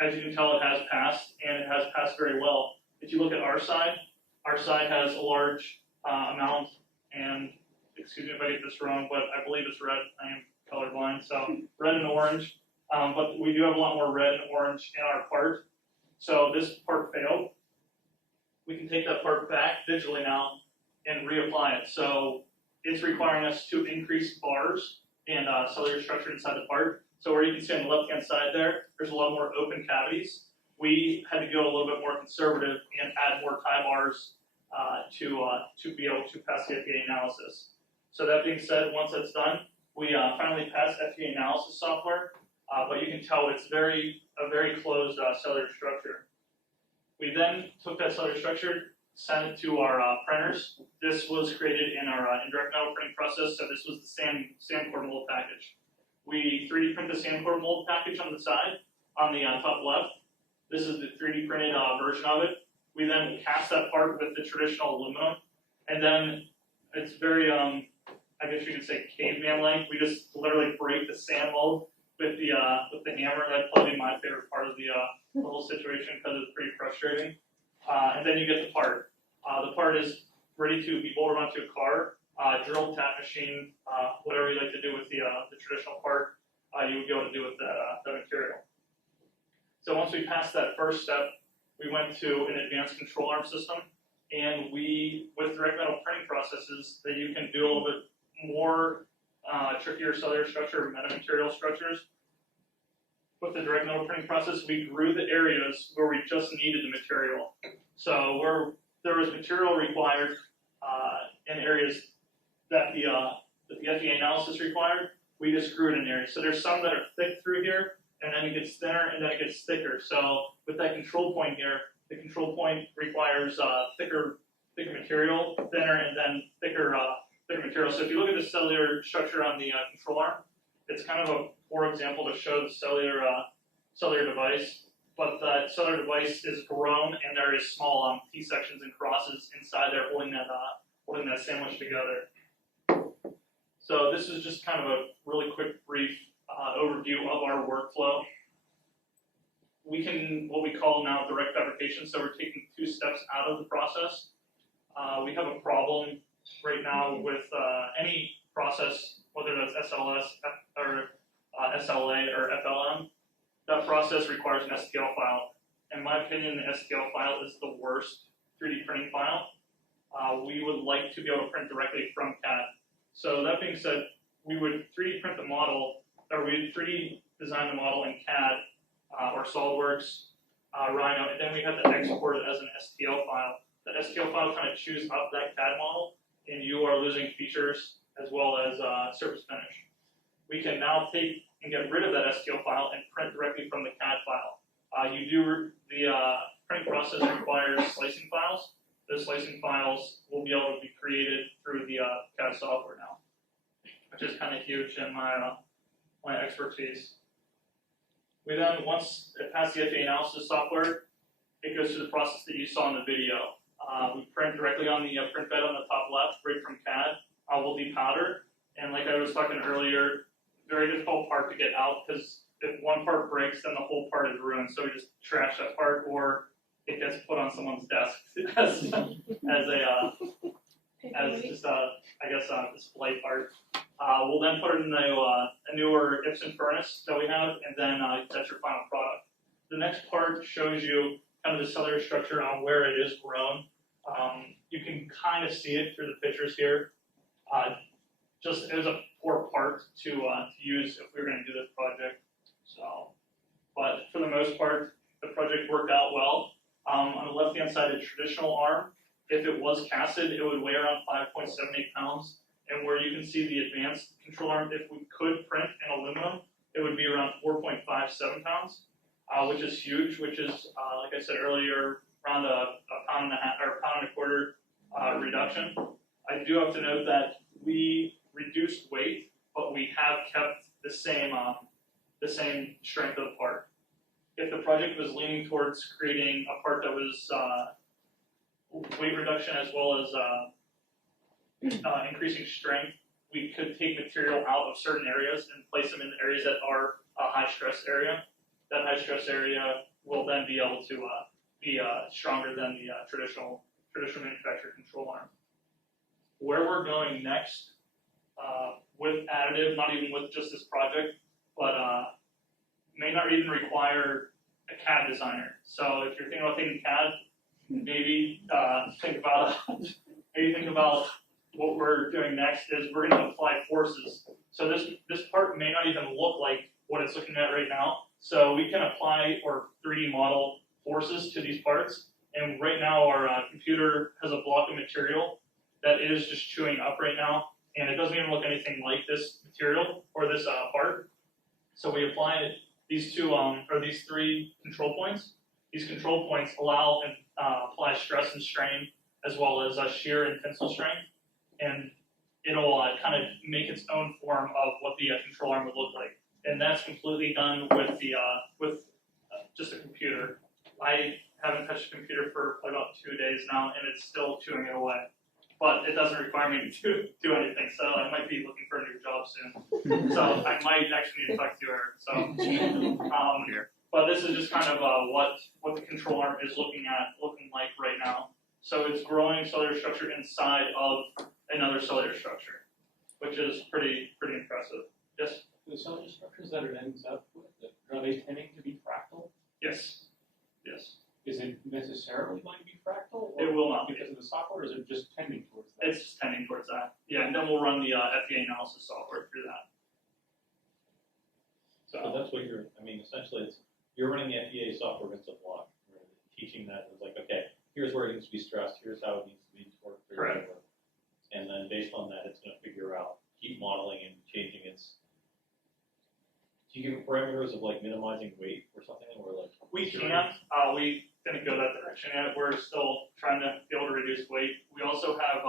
As you can tell, it has passed, and it has passed very well. If you look at our side has a large amount, and excuse me if I get this wrong, but I believe it's red. I am colorblind, so red and orange. But we do have a lot more red and orange in our part. So this part failed. We can take that part back digitally now and reapply it. So it's requiring us to increase bars and cellular structure inside the part. So where you can see on the left-hand side there's a lot more open cavities. We had to go a little bit more conservative and add more tie bars to be able to pass the FDA analysis. So that being said, once that's done, we finally passed FDA analysis software, but you can tell it's a very closed cellular structure. We then took that cellular structure, sent it to our printers. This was created in our indirect metal printing process, so this was the sandcore mold package. We 3D print the sandcore mold package on the side, on the top left. This is the 3D printed version of it. We then cast that part with the traditional aluminum, and then it's very, I guess you could say caveman-like. We just literally break the sand mold with the hammer. That's probably my favorite part of the whole situation because it's pretty frustrating. And then you get the part. The part is ready to be bolted onto a car. Drill, tap machine, whatever you like to do with the traditional part, you would be able to do with that material. So once we passed that first step, we went to an advanced control arm system, and with direct metal printing processes, that you can do a little bit more trickier cellular structure, metamaterial structures. With the direct metal printing process, we grew the areas where we just needed the material. So where there was material required in areas that the FDA analysis required, we just grew it in areas. So there's some that are thick through here, and then it gets thinner, and then it gets thicker. So with that control point here, the control point requires thicker material, thinner, and then thicker material. So if you look at the cellular structure on the control arm, it's kind of a poor example to show the cellular device. But that cellular device is grown, and there is small T-sections and crosses inside there holding that sandwich together. So this is just kind of a really quick, brief overview of our workflow. We can, what we call now direct fabrication, so we're taking 2 steps out of the process. We have a problem right now with any process, whether that's SLS or SLA or FLM. That process requires an STL file. in my opinion, the STL file is the worst 3D printing file. We would like to be able to print directly from CAD. So that being said, we would 3D print the model, or we would 3D design the model in CAD or SolidWorks, Rhino, and then we have to export it as an STL file. The STL file kind of chews up that CAD model, and you are losing features as well as surface finish. We can now take and get rid of that STL file and print directly from the CAD file. The printing process requires slicing files. Those slicing files will be able to be created through the CAD software now, which is kind of huge in my expertise. We then, once it passed the FDA Analysis software, it goes through the process that you saw in the video. We print directly on the print bed on the top left, right from CAD. We'll depowder, and like I was talking earlier, very difficult part to get out because if one part breaks, then the whole part is ruined. So we just trash that part, or it gets put on someone's desk as just a display part. We'll then put it in a newer ExOne furnace that we have, and then that's your final product. The next part shows you kind of the cellular structure on where it is grown. You can kind of see it through the pictures here. Just it was a poor part to use if we were going to do this project. So, but for the most part, the project worked out well. On the left-hand side, the traditional arm, if it was casted, it would weigh around 5.78 pounds. And where you can see the advanced control arm, if we could print in aluminum, it would be around 4.57 pounds, which is huge, which is, like I said earlier, around a pound and a half or a pound and a quarter reduction. I do have to note that we reduced weight, but we have kept the same strength of the part. If the project was leaning towards creating a part that was weight reduction as well as increasing strength, we could take material out of certain areas and place them in areas that are a high stress area. That high stress area will then be able to be stronger than the traditional manufacturer control arm. Where we're going next with additive, not even with just this project, but may not even require a CAD designer. So if you're thinking about taking CAD, maybe think about what we're doing next is we're going to apply forces. So this part may not even look like what it's looking at right now. So we can apply or 3D model forces to these parts. And right now our computer has a block of material that is just chewing up right now. And it doesn't even look anything like this material or this part. So we apply these three control points. These control points allow and apply stress and strain as well as shear and tensile strength. And it'll kind of make its own form of what the control arm would look like. And that's completely done with just a computer. I haven't touched a computer for about 2 days now, and it's still chewing it away. But it doesn't require me to do anything, so I might be looking for a new job soon. So I might actually need to talk to her. So, but this is just kind of what the control arm is looking like right now. So it's growing cellular structure inside of another cellular structure, which is pretty impressive. Yes. The cellular structures that it ends up with, are they tending to be fractal? Yes. Yes. Is it necessarily going to be fractal? It will not be. Because of the software, or is it just tending towards that? It's just tending towards that. Yeah, and then we'll run the FDA Analysis software through that. So that's what essentially you're running the FDA software against a block. Right? Teaching that it's like, okay, here's where it needs to be stressed, here's how it needs to be torqued. Correct. And then based on that, it's going to figure out, keep modeling and changing its. Do you give parameters of like minimizing weight or something, or like? We can. We didn't go that direction yet. We're still trying to be able to reduce weight. We also have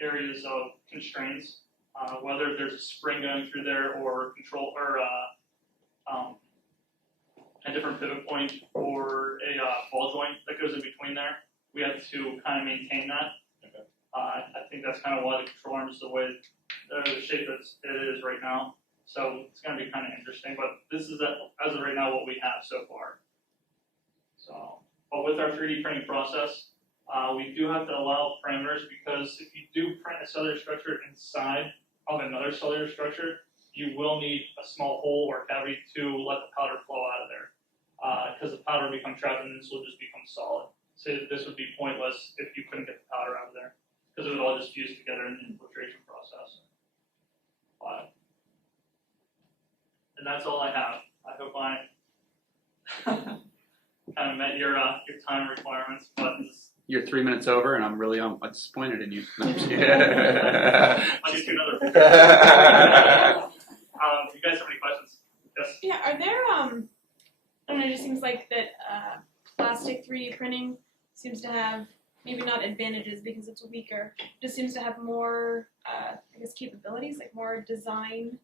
areas of constraints, whether there's a spring going through there or control or a different pivot point or a ball joint that goes in between there. We have to kind of maintain that. Okay. I think that's kind of why the control arm is the way the shape that it is right now. So it's going to be kind of interesting, but this is as of right now what we have so far. So, but with our 3D printing process, we do have to allow parameters because if you do print a cellular structure inside of another cellular structure, you will need a small hole or cavity to let the powder flow out of there. because the powder will become trapped and this will just become solid. So this would be pointless if you couldn't get the powder out of there, because it would all just fuse together in the infiltration process. And that's all I have. I hope I kind of met your time requirements, but You're 3 minutes over, and I'm really disappointed in you. No, I'm just kidding. I'll get you another. Do you guys have any questions? Yes. Yeah, are there I don't know, it just seems like that plastic 3D printing seems to have maybe not advantages because it's weaker, just seems to have more I guess capabilities, like more design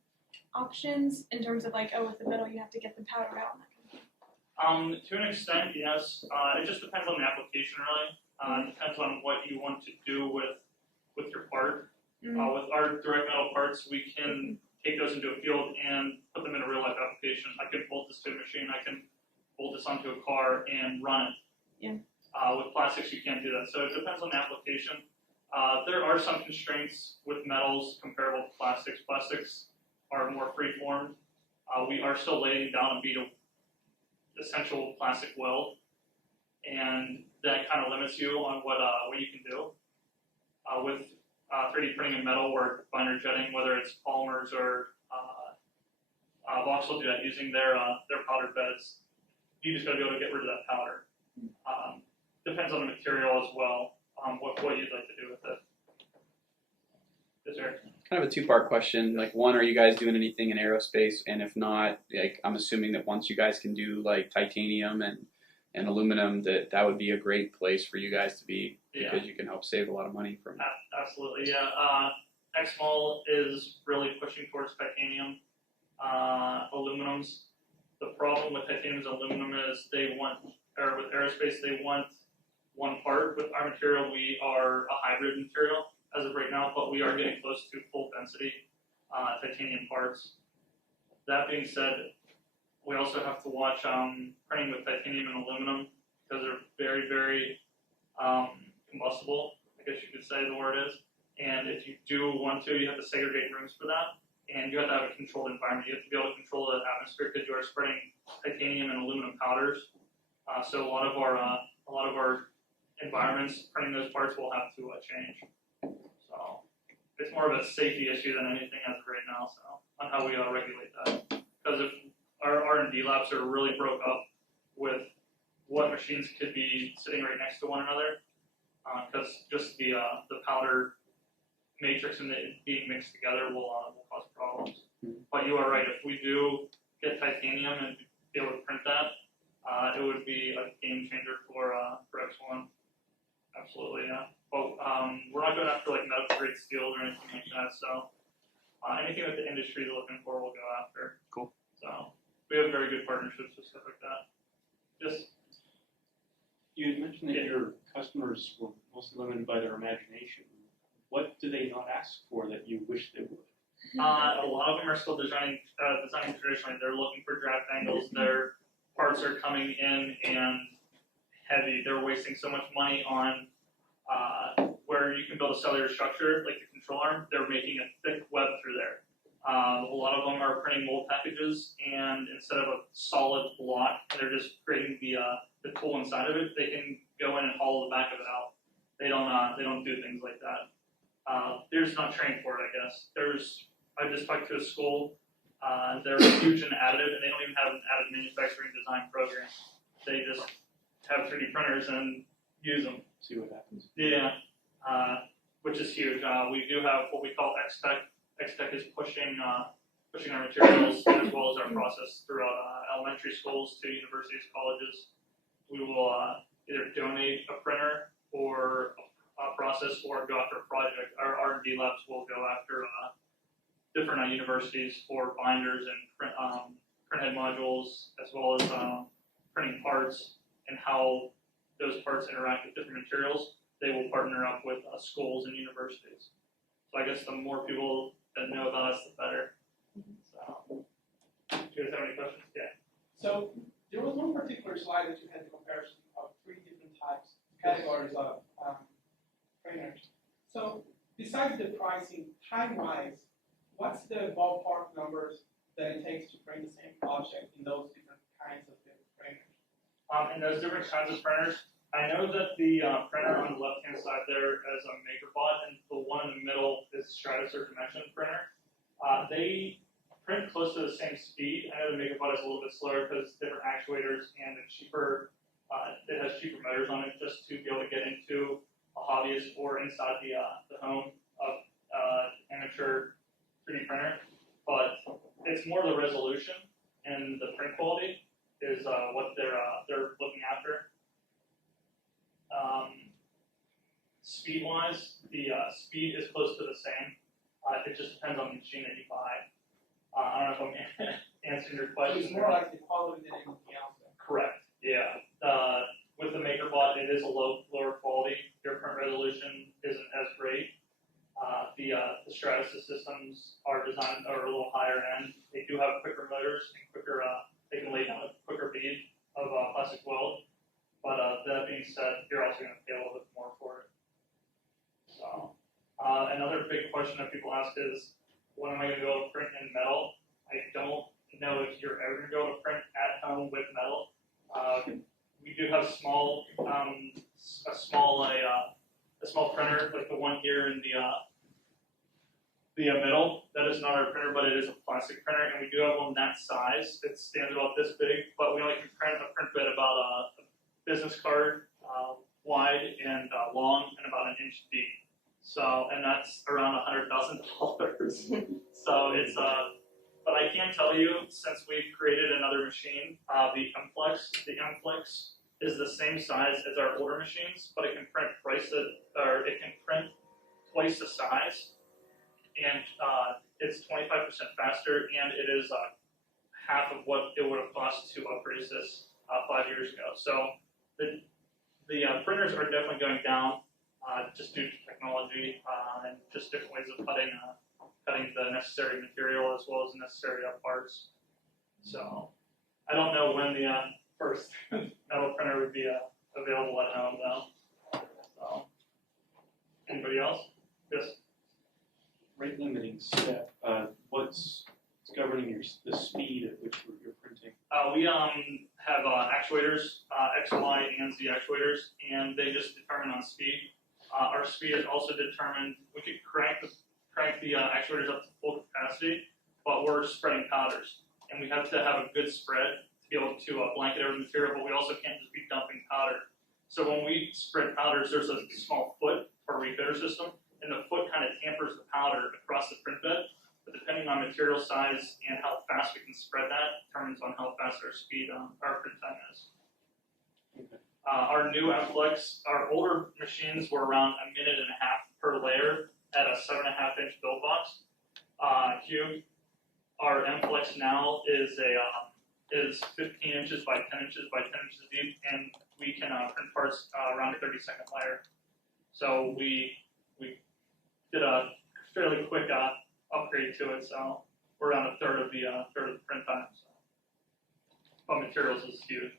options in terms of like, oh, with the metal you have to get the powder out and that kind of thing. To an extent, yes. It just depends on the application, really. It depends on what you want to do with your part. With our direct metal parts, we can take those into a field and put them in a real life application. I can bolt this to a machine. I can bolt this onto a car and run it. Yeah. With plastics, you can't do that. So it depends on the application. There are some constraints with metals comparable to plastics. Plastics are more free-formed. We are still laying down a bead of essential plastic weld, and that kind of limits you on what you can do. With 3D printing in metal or binder jetting, whether it's polymers or voxel jet using their powdered beds, you just got to be able to get rid of that powder. Depends on the material as well, what you'd like to do with it. Is there? Kind of a two-part question. Like, one, are you guys doing anything in aerospace? And if not, like, I'm assuming that once you guys can do like titanium and aluminum, that would be a great place for you guys to be, because you can help save a lot of money from. Absolutely, yeah. ExMol is really pushing towards titanium, aluminums. The problem with titanium and aluminum is with aerospace, they want one part. With our material, we are a hybrid material as of right now, but we are getting close to full density titanium parts. That being said, we also have to watch printing with titanium and aluminum, because they're very, very combustible, I guess you could say the word is. And if you do want to, you have to segregate rooms for that, and you have to have a controlled environment. You have to be able to control the atmosphere, because you are spreading titanium and aluminum powders. So a lot of our environments printing those parts will have to change. So it's more of a safety issue than anything as of right now. So on how we regulate that, because if our R&D labs are really broke up with what machines could be sitting right next to one another, because just the powder matrix and it being mixed together will cause problems. But you are right. If we do get titanium and be able to print that, it would be a game changer for ExOne. Absolutely, yeah. But we're not going after like medical grade steel or anything like that. So anything that the industry is looking for, we'll go after. Cool. So we have very good partnerships with stuff like that. Just. You had mentioned that your customers were mostly limited by their imagination. What do they not ask for that you wish they would? A lot of them are still designing traditionally. They're looking for draft angles. Their parts are coming in and heavy. They're wasting so much money on where you can build a cellular structure, like the control arm. They're making a thick web through there. A lot of them are printing mold packages, and instead of a solid block, they're just creating the tool inside of it. They can go in and hollow the back of it out. They don't do things like that. They're just not trained for it, I guess. I just talked to a school. They're huge in additive, and they don't even have an additive manufacturing design program. They just have 3D printers and use them. See what happens. Yeah, which is huge. We do have what we call X-Tech. X-Tech is pushing our materials as well as our process throughout elementary schools to universities, colleges. We will either donate a printer or a process or go after a project. Our R&D labs will go after different universities for binders and printhead modules, as well as printing parts and how those parts interact with different materials. They will partner up with schools and universities. So I guess the more people that know about us, the better. So, do you guys have any questions? Yeah. So there was one particular slide that you had the comparison of 3 different categories of printers. So besides the pricing, time-wise, what's the ballpark numbers that it takes to print the same object in those different kinds of printers? And those different kinds of printers, I know that the printer on the left-hand side there is a MakerBot, and the one in the middle is Stratus or Dimension printer. They print close to the same speed. I know the MakerBot is a little bit slower because different actuators and a cheaper, it has cheaper motors on it just to be able to get into a hobbyist or inside the home of amateur 3D printer. But it's more the resolution and the print quality is what they're looking after. Speed-wise, the speed is close to the same. It just depends on the machine that you buy. I don't know if I'm answering your So question. it's more like the quality than anything else. Correct. Yeah. With the MakerBot, it is a lower quality. Your print resolution isn't as great. The Stratus systems are designed are a little higher end. They do have quicker motors and quicker. They can lay down a quicker bead of plastic weld. But that being said, you're also going to pay a little bit more for it. So another big question that people ask is, when am I going to go to print in metal? I don't know if you're ever going to go to print at home with metal. We do have a small printer like the one here in the middle. That is not our printer, but it is a plastic printer, and we do have one that size. It stands about this big, but we only can print a print bed about a business card wide and long and about an inch deep. So, and that's around $100,000. So it's but I can tell you, since we've created another machine, the MFlex is the same size as our older machines, but it can print twice the size, and it's 25% faster, and it is half of what it would have cost to upgrade this 5 years ago. So the printers are definitely going down just due to technology and just different ways of cutting the necessary material as well as the necessary parts. So I don't know when the first metal printer would be available at home though. So anybody else? Yes. Rate limiting step. What's governing the speed at which you're printing? We have actuators, X, Y, and Z actuators, and they just determine on speed. Our speed is also determined. We could crank the actuators up to full capacity, but we're spreading powders, and we have to have a good spread to be able to blanket over the material. But we also can't just be dumping powder. So when we spread powders, there's a small foot or refitter system, and the foot kind of tampers the powder across the print bed. But depending on material size and how fast we can spread that, determines on how fast our speed, our print time is. Okay. Our new MFlex, our older machines were around 1.5 minutes per layer at a 7.5-inch build box cube. Our MFlex now is 15 inches by 10 inches by 10 inches deep, and we can print parts around a 30-second layer. So we did a fairly quick upgrade to it, so we're around a third of the print time. So. But materials is huge.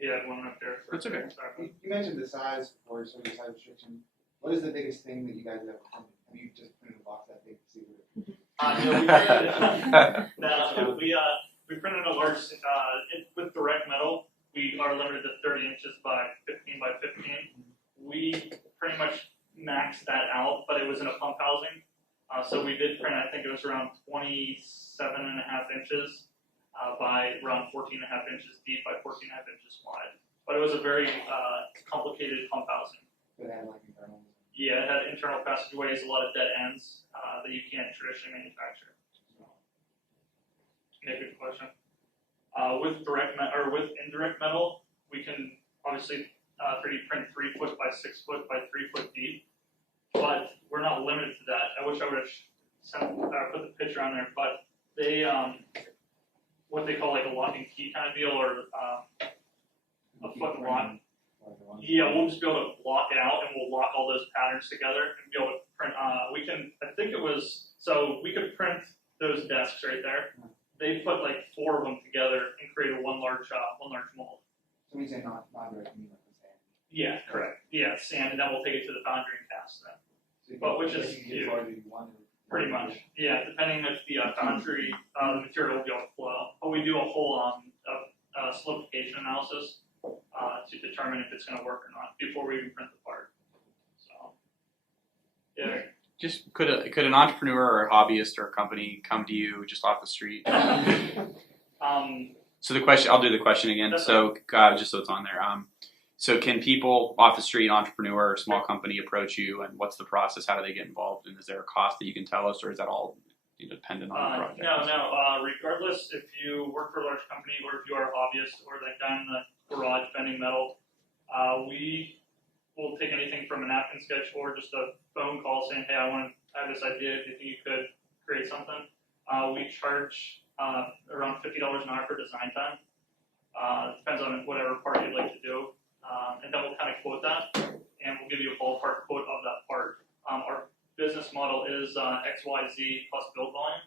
Yeah, one up there. That's okay. Sorry. You mentioned the size before, so the size restriction. What is the biggest thing that you guys have ever printed? Have you just printed a box that big to see what we printed a large, with direct metal, we are limited to 30 inches by 15 by 15. We pretty much maxed that out, but it was in a pump housing. So we did print, I think it was around 27.5 inches by around 14.5 inches deep by 14.5 inches wide. But it was a very complicated pump housing. it had like internal? Yeah, it had internal passageways, a lot of dead ends that you can't traditionally manufacture. So, yeah, good question. With with indirect metal, we can obviously 3D print 3 foot by 6 foot by 3 foot deep, but we're not limited to that. I wish I would have put the picture on there, but they what they call like a lock and key kind of deal, or a foot lock. Yeah, we'll just be able to block it out, and we'll lock all those patterns together and be able to print. We can, I think it was, so we could print those desks right there. They put like 4 of them together and created one large mold. So we say not direct, you mean like the sand. Yeah, correct. Yeah, sand, and then we'll take it to the foundry and cast them. So you But can- which is you can get as far as you want to. Pretty much. Yeah, depending if the foundry, the material will be able to flow. But we do a whole solidification analysis to determine if it's going to work or not before we even print the part. So, yeah. Just could an entrepreneur or a hobbyist or a company come to you just off the street? So the question, I'll do the question again. So just so it's on there. So can people off the street, entrepreneur or small company, approach you, and what's the process? How do they get involved? And is there a cost that you can tell us, or is that all dependent on the project? No. Regardless, if you work for a large company or if you are a hobbyist or that guy in the garage bending metal, we will take anything from a napkin sketch or just a phone call saying, hey, I have this idea. Do you think you could create something? We charge around $50 an hour for design time. Depends on whatever part you'd like to do. And then we'll kind of quote that, and we'll give you a ballpark quote of that part. Our business model is XYZ plus build volume.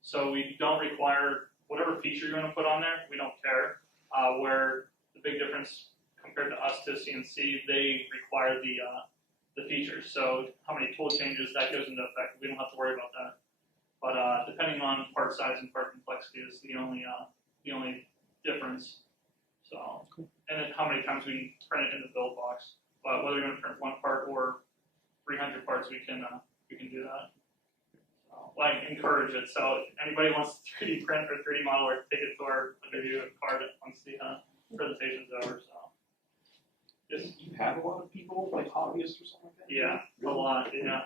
So we don't require whatever feature you're going to put on there, we don't care. Where the big difference compared to us to CNC, they require the features. So how many tool changes, that goes into effect. We don't have to worry about that. But depending on part size and part complexity is the only difference. So, and then how many times we print it in the build box. But whether you're going to print one part or 300 parts, we can do that. So, I encourage it. So if anybody wants to 3D print or 3D model or take it to our interview card once the presentation's over. So, Do you have a lot of people, like hobbyists or something like that? yeah, a lot. Yeah.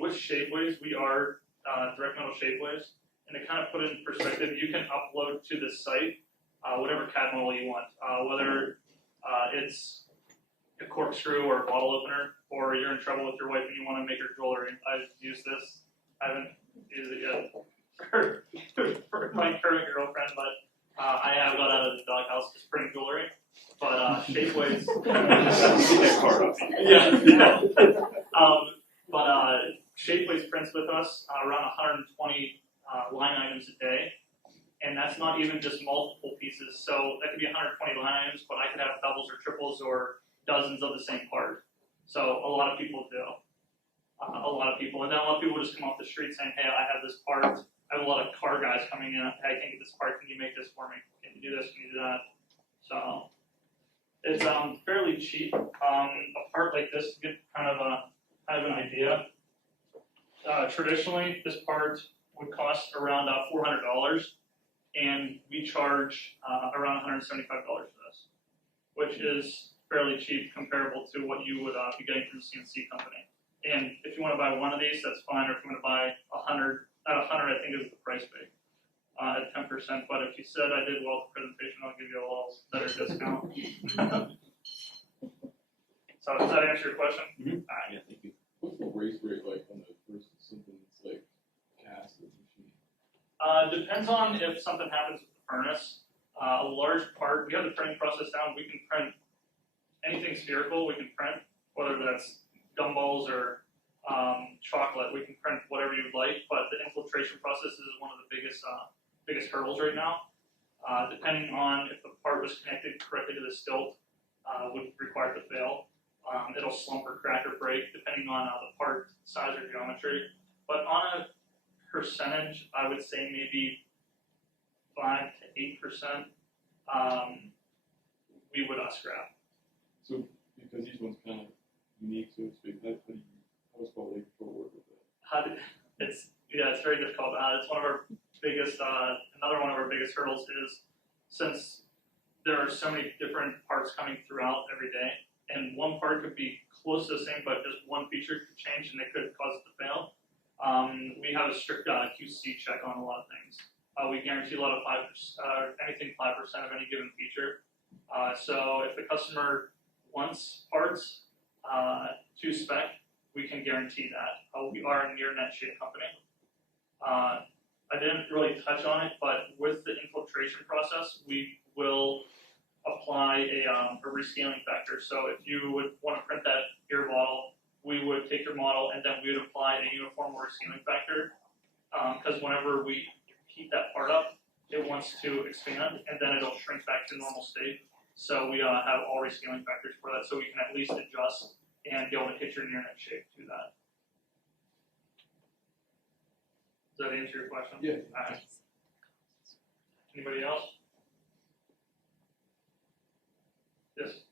With Shapeways, we are direct metal Shapeways, and to kind of put it in perspective, you can upload to the site whatever CAD model you want, whether it's a corkscrew or a bottle opener, or you're in trouble with your wife and you want to make her jewelry. I've used this. I haven't used it yet for my current girlfriend, but I have got out of the doghouse just printing jewelry. But Shapeways, but Shapeways prints with us around 120 line items a day. And that's not even just multiple pieces. So that could be 120 line items, but I could have doubles or triples or dozens of the same part. So a lot of people do. And then a lot of people just come off the street saying, hey, I have this part. I have a lot of car guys coming in. Hey, I can't get this part. Can you make this for me? Can you do this? Can you do that? So it's fairly cheap. A part like this to get kind of an idea. Traditionally, this part would cost around $400. And we charge around $175 for this, which is fairly cheap comparable to what you would be getting from a CNC company. And if you want to buy one of these, that's fine. Or if you want to buy 100, at 100, I think is the price big at 10%. But if you said I did well at the presentation, I'll give you a little better discount. So does that answer your question? Mm-hmm. All right. Yeah, thank you. What's the race rate like on the versus something that's like cast or machine? Depends on if something happens with the furnace. A large part, we have the printing process down. We can print anything spherical. We can print, whether that's gumballs or chocolate. We can print whatever you'd like. But the infiltration process is one of the biggest hurdles right now. Depending on if the part was connected correctly to the stilt, would require it to fail. It'll slump or crack or break, depending on the part size or geometry. But on a percentage, I would say maybe 5 to 8%. We would scrap. So because each one's kind of unique, so to speak, how is quality control work with that? It's very difficult. It's one of our biggest. Another one of our biggest hurdles is since there are so many different parts coming throughout every day, and one part could be close to the same, but just one feature could change and it could cause it to fail. We have a strict QC check on a lot of things. We guarantee a lot of 5%, anything 5% of any given feature. So if the customer wants parts to spec, we can guarantee that. We are a near net shape company. I didn't really touch on it, but with the infiltration process, we will apply a rescaling factor. So if you would want to print that beer bottle, we would take your model and then we would apply a uniform rescaling factor. Because whenever we heat that part up, it wants to expand and then it'll shrink back to normal state. So we have all rescaling factors for that, so we can at least adjust and be able to hit your near net shape to that. Does that answer your question? Yeah. All right. Anybody else? Yes.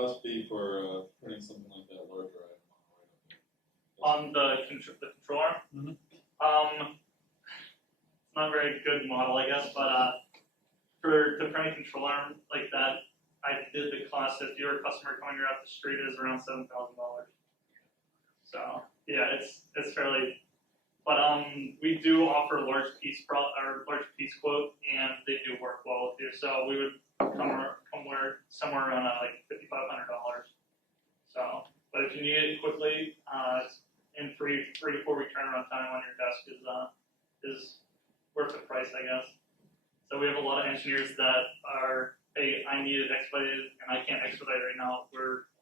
cost be for printing something like that larger item On the controller. Mhm. It's not a very good model, I guess, but for the printing controller like that, I did the cost. If you're a customer coming off the street, is around $7,000. So yeah, it's fairly. But we do offer a large piece quote, and they do work well with you. So we would come somewhere around like $5,500. So, but if you need it quickly, in 3 to 4 week turnaround time on your desk is worth the price, I guess. So we have a lot of engineers that are, hey, I need it expedited, and I can't expedite right now.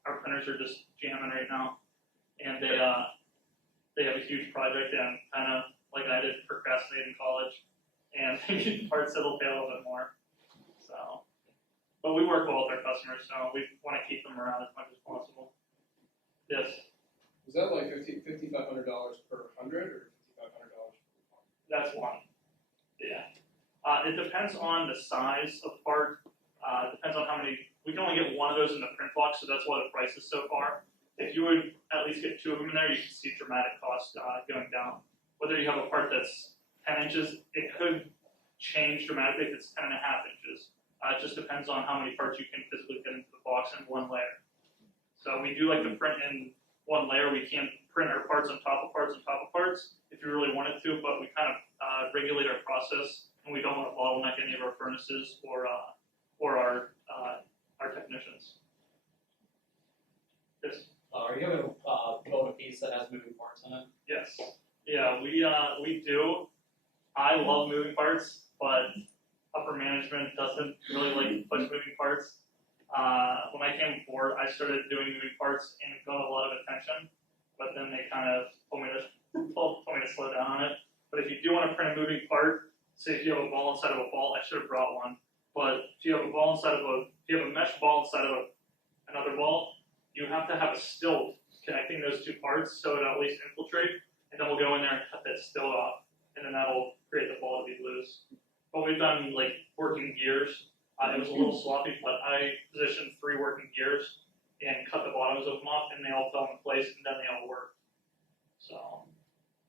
Our printers are just jamming right now, and they have a huge project, and kind of like I did, procrastinate in college, and they need parts that'll pay a little bit more. So, but we work well with our customers, so we want to keep them around as much as possible. Yes. Is that like $5,500 per 100 or $5,500 per one? That's one. Yeah. It depends on the size of part. Depends on how many. We can only get one of those in the print box, so that's why the price is so far. If you would at least get 2 of them in there, you can see dramatic cost going down. Whether you have a part that's 10 inches, it could change dramatically if it's 10.5 inches. It just depends on how many parts you can physically get into the box in one layer. So we do like to print in one layer. We can print our parts on top of parts on top of parts if you really wanted to, but we kind of regulate our process, and we don't want to bottleneck any of our furnaces or our technicians. Yes. Are you going to build a piece that has moving parts in it? Yes. Yeah, we do. I love moving parts, but upper management doesn't really like push moving parts. When I came aboard, I started doing moving parts and it got a lot of attention, but then they kind of told me to slow down on it. But if you do want to print a moving part, say if you have a ball inside of a ball, I should have brought one. But if you have a ball inside of if you have a mesh ball inside of another ball, you have to have a stilt connecting those two parts so it'll at least infiltrate, and then we'll go in there and cut that stilt off, and then that'll create the ball to be loose. But we've done like working gears. It was a little sloppy, but I positioned 3 working gears and cut the bottoms of them off, and they all fell in place, and then they all worked. So.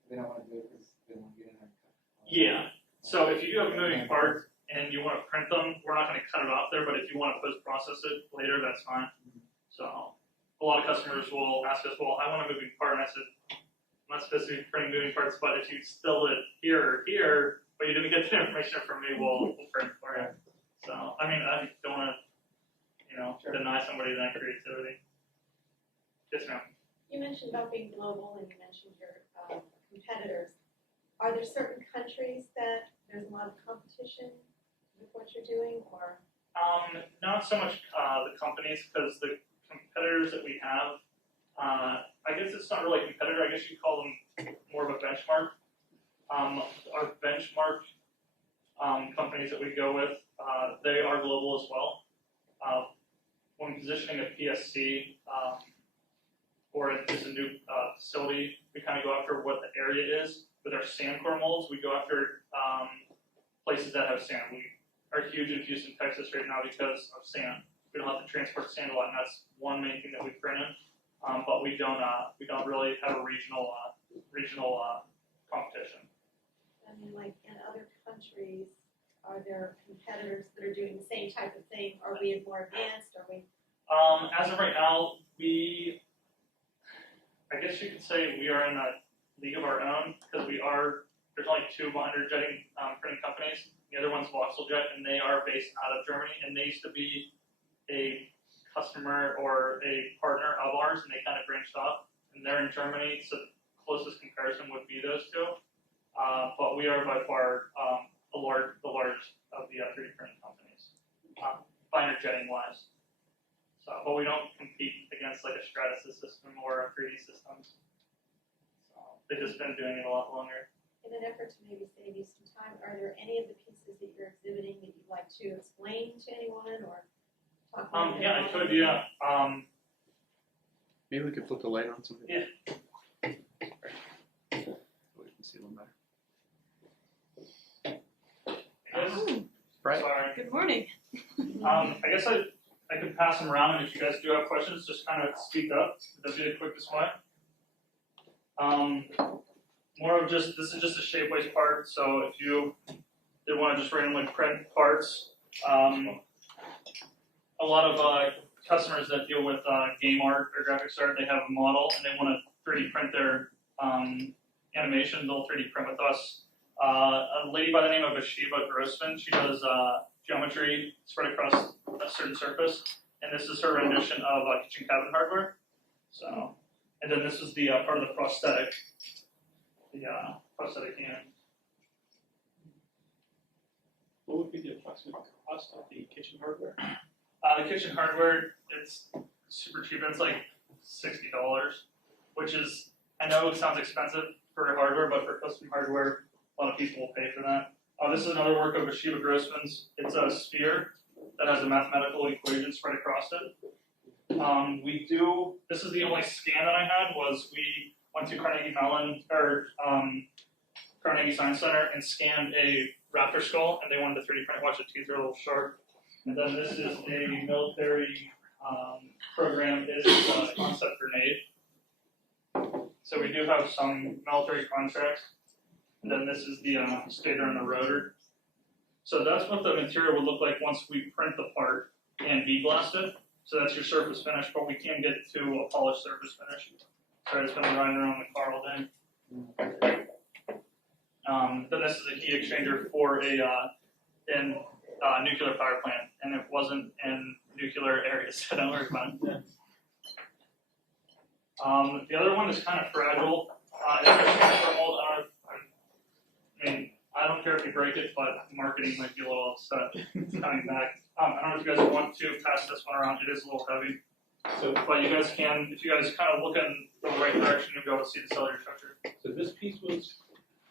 They don't want to do it because they want to get in there and cut. Yeah. So if you have a moving part and you want to print them, we're not going to cut it off there, but if you want to post-process it later, that's fine. So a lot of customers will ask us, well, I want a moving part, and I said, I'm not supposed to be printing moving parts, but if you still it here or here, but you didn't get the information from me, we'll print it for you. So, I mean, I don't want to, deny somebody that creativity. Yes, ma'am. You mentioned about being global, and you mentioned your competitors. Are there certain countries that there's a lot of competition with what you're doing, or? Not so much the companies, because the competitors that we have, I guess it's not really a competitor. I guess you'd call them more of a benchmark. Our benchmark companies that we go with, they are global as well. When positioning a PSC or just a new facility, we kind of go after what the area is. With our sand core molds, we go after places that have sand. We are huge in Houston, Texas right now because of sand. We don't have to transport sand a lot, and that's one main thing that we print in. But we don't really have a regional competition. I mean, like in other countries, are there competitors that are doing the same type of thing? Are we more advanced? Are we? As of right now, I guess you could say we are in a league of our own because there's only 2 underjetting printing companies. The other one's Voxeljet, and they are based out of Germany, and they used to be a customer or a partner of ours, and they kind of branched off, and they're in Germany, so the closest comparison would be those 2. But we are by far the largest of the 3D printing companies, binder jetting wise. So, but we don't compete against like a Stratasys system or a 3D Systems. So they've just been doing it a lot longer. In an effort to maybe save you some time, are there any of the pieces that you're exhibiting that you'd like to explain to anyone or talk about? Yeah, I could. Yeah. Maybe we could flip the light on something. Yeah. So we can see a little better. Yes. Right. Sorry. Good morning. I guess I can pass them around, and if you guys do have questions, just kind of speak up. That'll be a quick display. More of just, this is just a shapeways part, so if you did want to just randomly print parts, a lot of customers that deal with game art or graphics art, they have a model and they want to 3D print their animation, they'll 3D print with us. A lady by the name of Ashiva Grossman, she does geometry spread across a certain surface, and this is her rendition of kitchen cabinet hardware. So, and then this is the part of the prosthetic hand. What would be the approximate cost of the kitchen hardware? The kitchen hardware, it's super cheap. It's like $60, which is, I know it sounds expensive for hardware, but for custom hardware, a lot of people will pay for that. This is another work of Ashiva Grossman's. It's a sphere that has a mathematical equation spread across it. This is the only scan that I had, was we went to Carnegie Mellon, or Carnegie Science Center, and scanned a raptor skull, and they wanted to 3D print. Watch the teeth are a little sharp. And then this is a military program. It is a concept grenade. So we do have some military contracts. And then this is the stator and the rotor. So that's what the material would look like once we print the part and bead-blast it. So that's your surface finish, but we can't get it to a polished surface finish. So it's been riding around the car all day. Then this is a heat exchanger for a nuclear power plant, and it wasn't in nuclear areas, so don't worry about it. The other one is kind of fragile. It's a transfer mold. I mean, I don't care if you break it, but marketing might be a little upset. It's coming back. I don't know if you guys want to pass this one around. It is a little heavy. So, but you guys can, if you guys kind of look in the right direction, you'll be able to see the cellular structure. So this piece was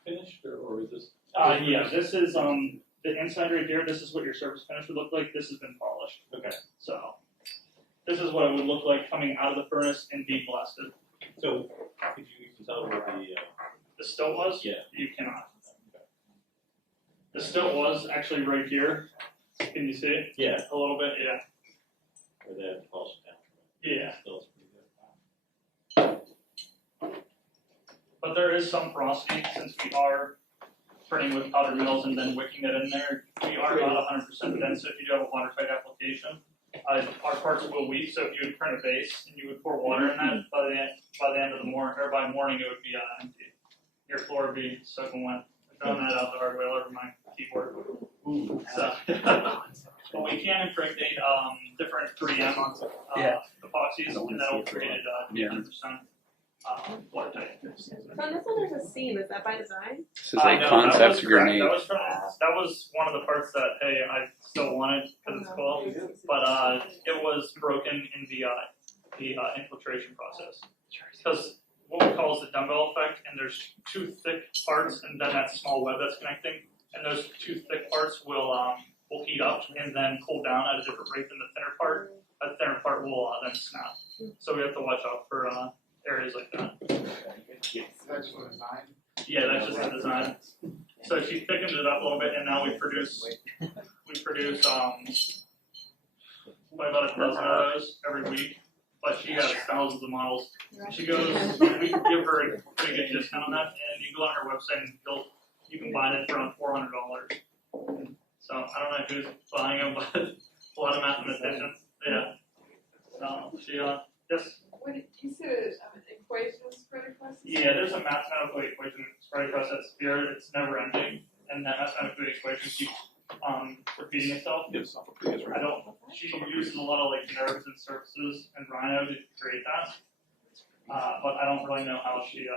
finished, or is this? Yeah, this is the inside right here. This is what your surface finish would look like. This has been polished. Okay. So this is what it would look like coming out of the furnace and being blasted. So could you tell where The stilt was? Yeah. You cannot. The stilt was actually right here. Can you see it? Yeah. A little bit, yeah. where they have to polish it down? Yeah. Still is pretty good. But there is some porosity since we are printing with powdered metals and then wicking it in there. We are not 100% dense, so if you do have a watertight application, our parts will weak. So if you would print a base and you would pour water in that, by the end of the morning, or by morning, it would be empty. Your floor would be soaking wet. I found that out the hard way all over my keyboard. So, but we can impregnate different 3M epoxies, and that'll create 100% watertight. So on this one, there's a seam. Is that by design? This is a concept grenade. That was one of the parts that, hey, I still want it because it's cool, but it was broken in the infiltration process. Because what we call is the dumbbell effect, and there's two thick parts, and then that small web that's connecting, and those two thick parts will heat up and then cool down at a different rate than the thinner part. That thinner part will then snap. So we have to watch out for areas like that. Is that just a design? Yeah, that's just the design. So she thickened it up a little bit, and now we produce probably about a dozen of those every week. But she has thousands of models. She goes, we can give her a pretty good discount on that, and you go on her website and you can buy it for around $400. So I don't know who's buying them, but a lot of mathematicians. Yeah. So she yes. What you said an equation spread across the Yeah, there's a mathematical equation spread across that sphere. It's never ending, and that mathematical equation keeps repeating itself. She uses a lot of like nerves and surfaces and Rhino to create that. But I don't really know how she. You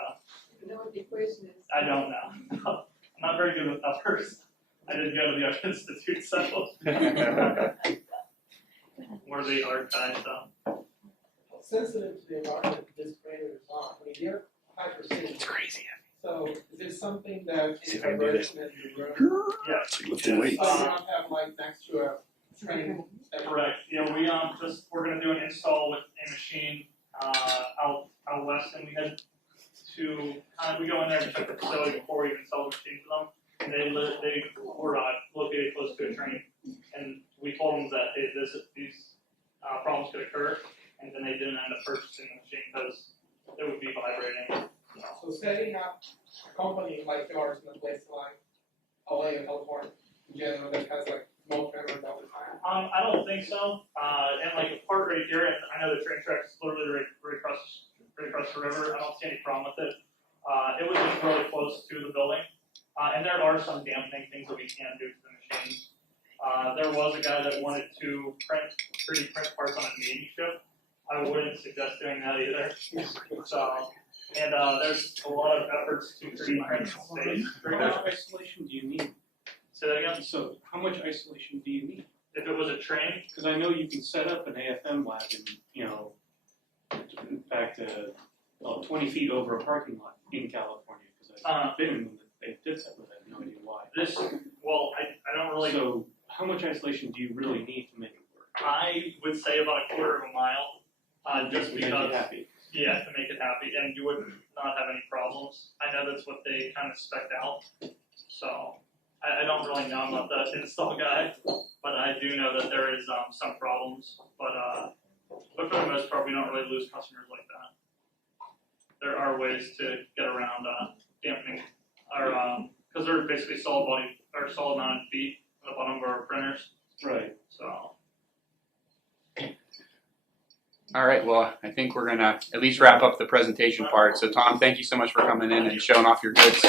know what the equation is? I don't know. I'm not very good with numbers. I didn't go to the Art Institute, so we're the art guys, so. Sensitive to the environment this grader is on. I mean, they're high precision. It's crazy. So is this something that is vibration in the room? Yes. So you don't have like next to a train. Correct. Yeah, we're gonna do an install with a machine out west, and we had to we go in there and check the facility before we even sell the machine to them. And they were located close to a train, and we told them that hey, like yours in a place like LA or California in general that has like no printers all the time? I don't think so. And like the part right here, and I know the train track's literally right across the river. I don't see any problem with it. It was just really close to the building, and there are some dampening things that we can do to the machine. There was a guy that wanted to 3D print parts on a Navy ship. I wouldn't suggest doing that either. So, and there's a lot of efforts to 3D print space. How much isolation do you need? Say that again? So, how much isolation do you need? If it was a train, Because I know you can set up an AFM lab in fact, 20 feet over a parking lot in California, because I've been in them, they did that, but I have no idea why. I don't really. So, how much isolation do you really need to make it work? I would say about a quarter of a mile, just To make because. it happy. Yeah, to make it happy, and you would not have any problems. I know that's what they kind of spec'd out, so I don't really know. I'm not the install guy, but I do know that there is some problems. But for the most part, we don't really lose customers like that. There are ways to get around dampening, or because they're basically solid mounted feet on the bottom of our printers. Right. So. All right, well, I think we're gonna at least wrap up the presentation part. So Tom, thank you so much for coming in and showing off your goods.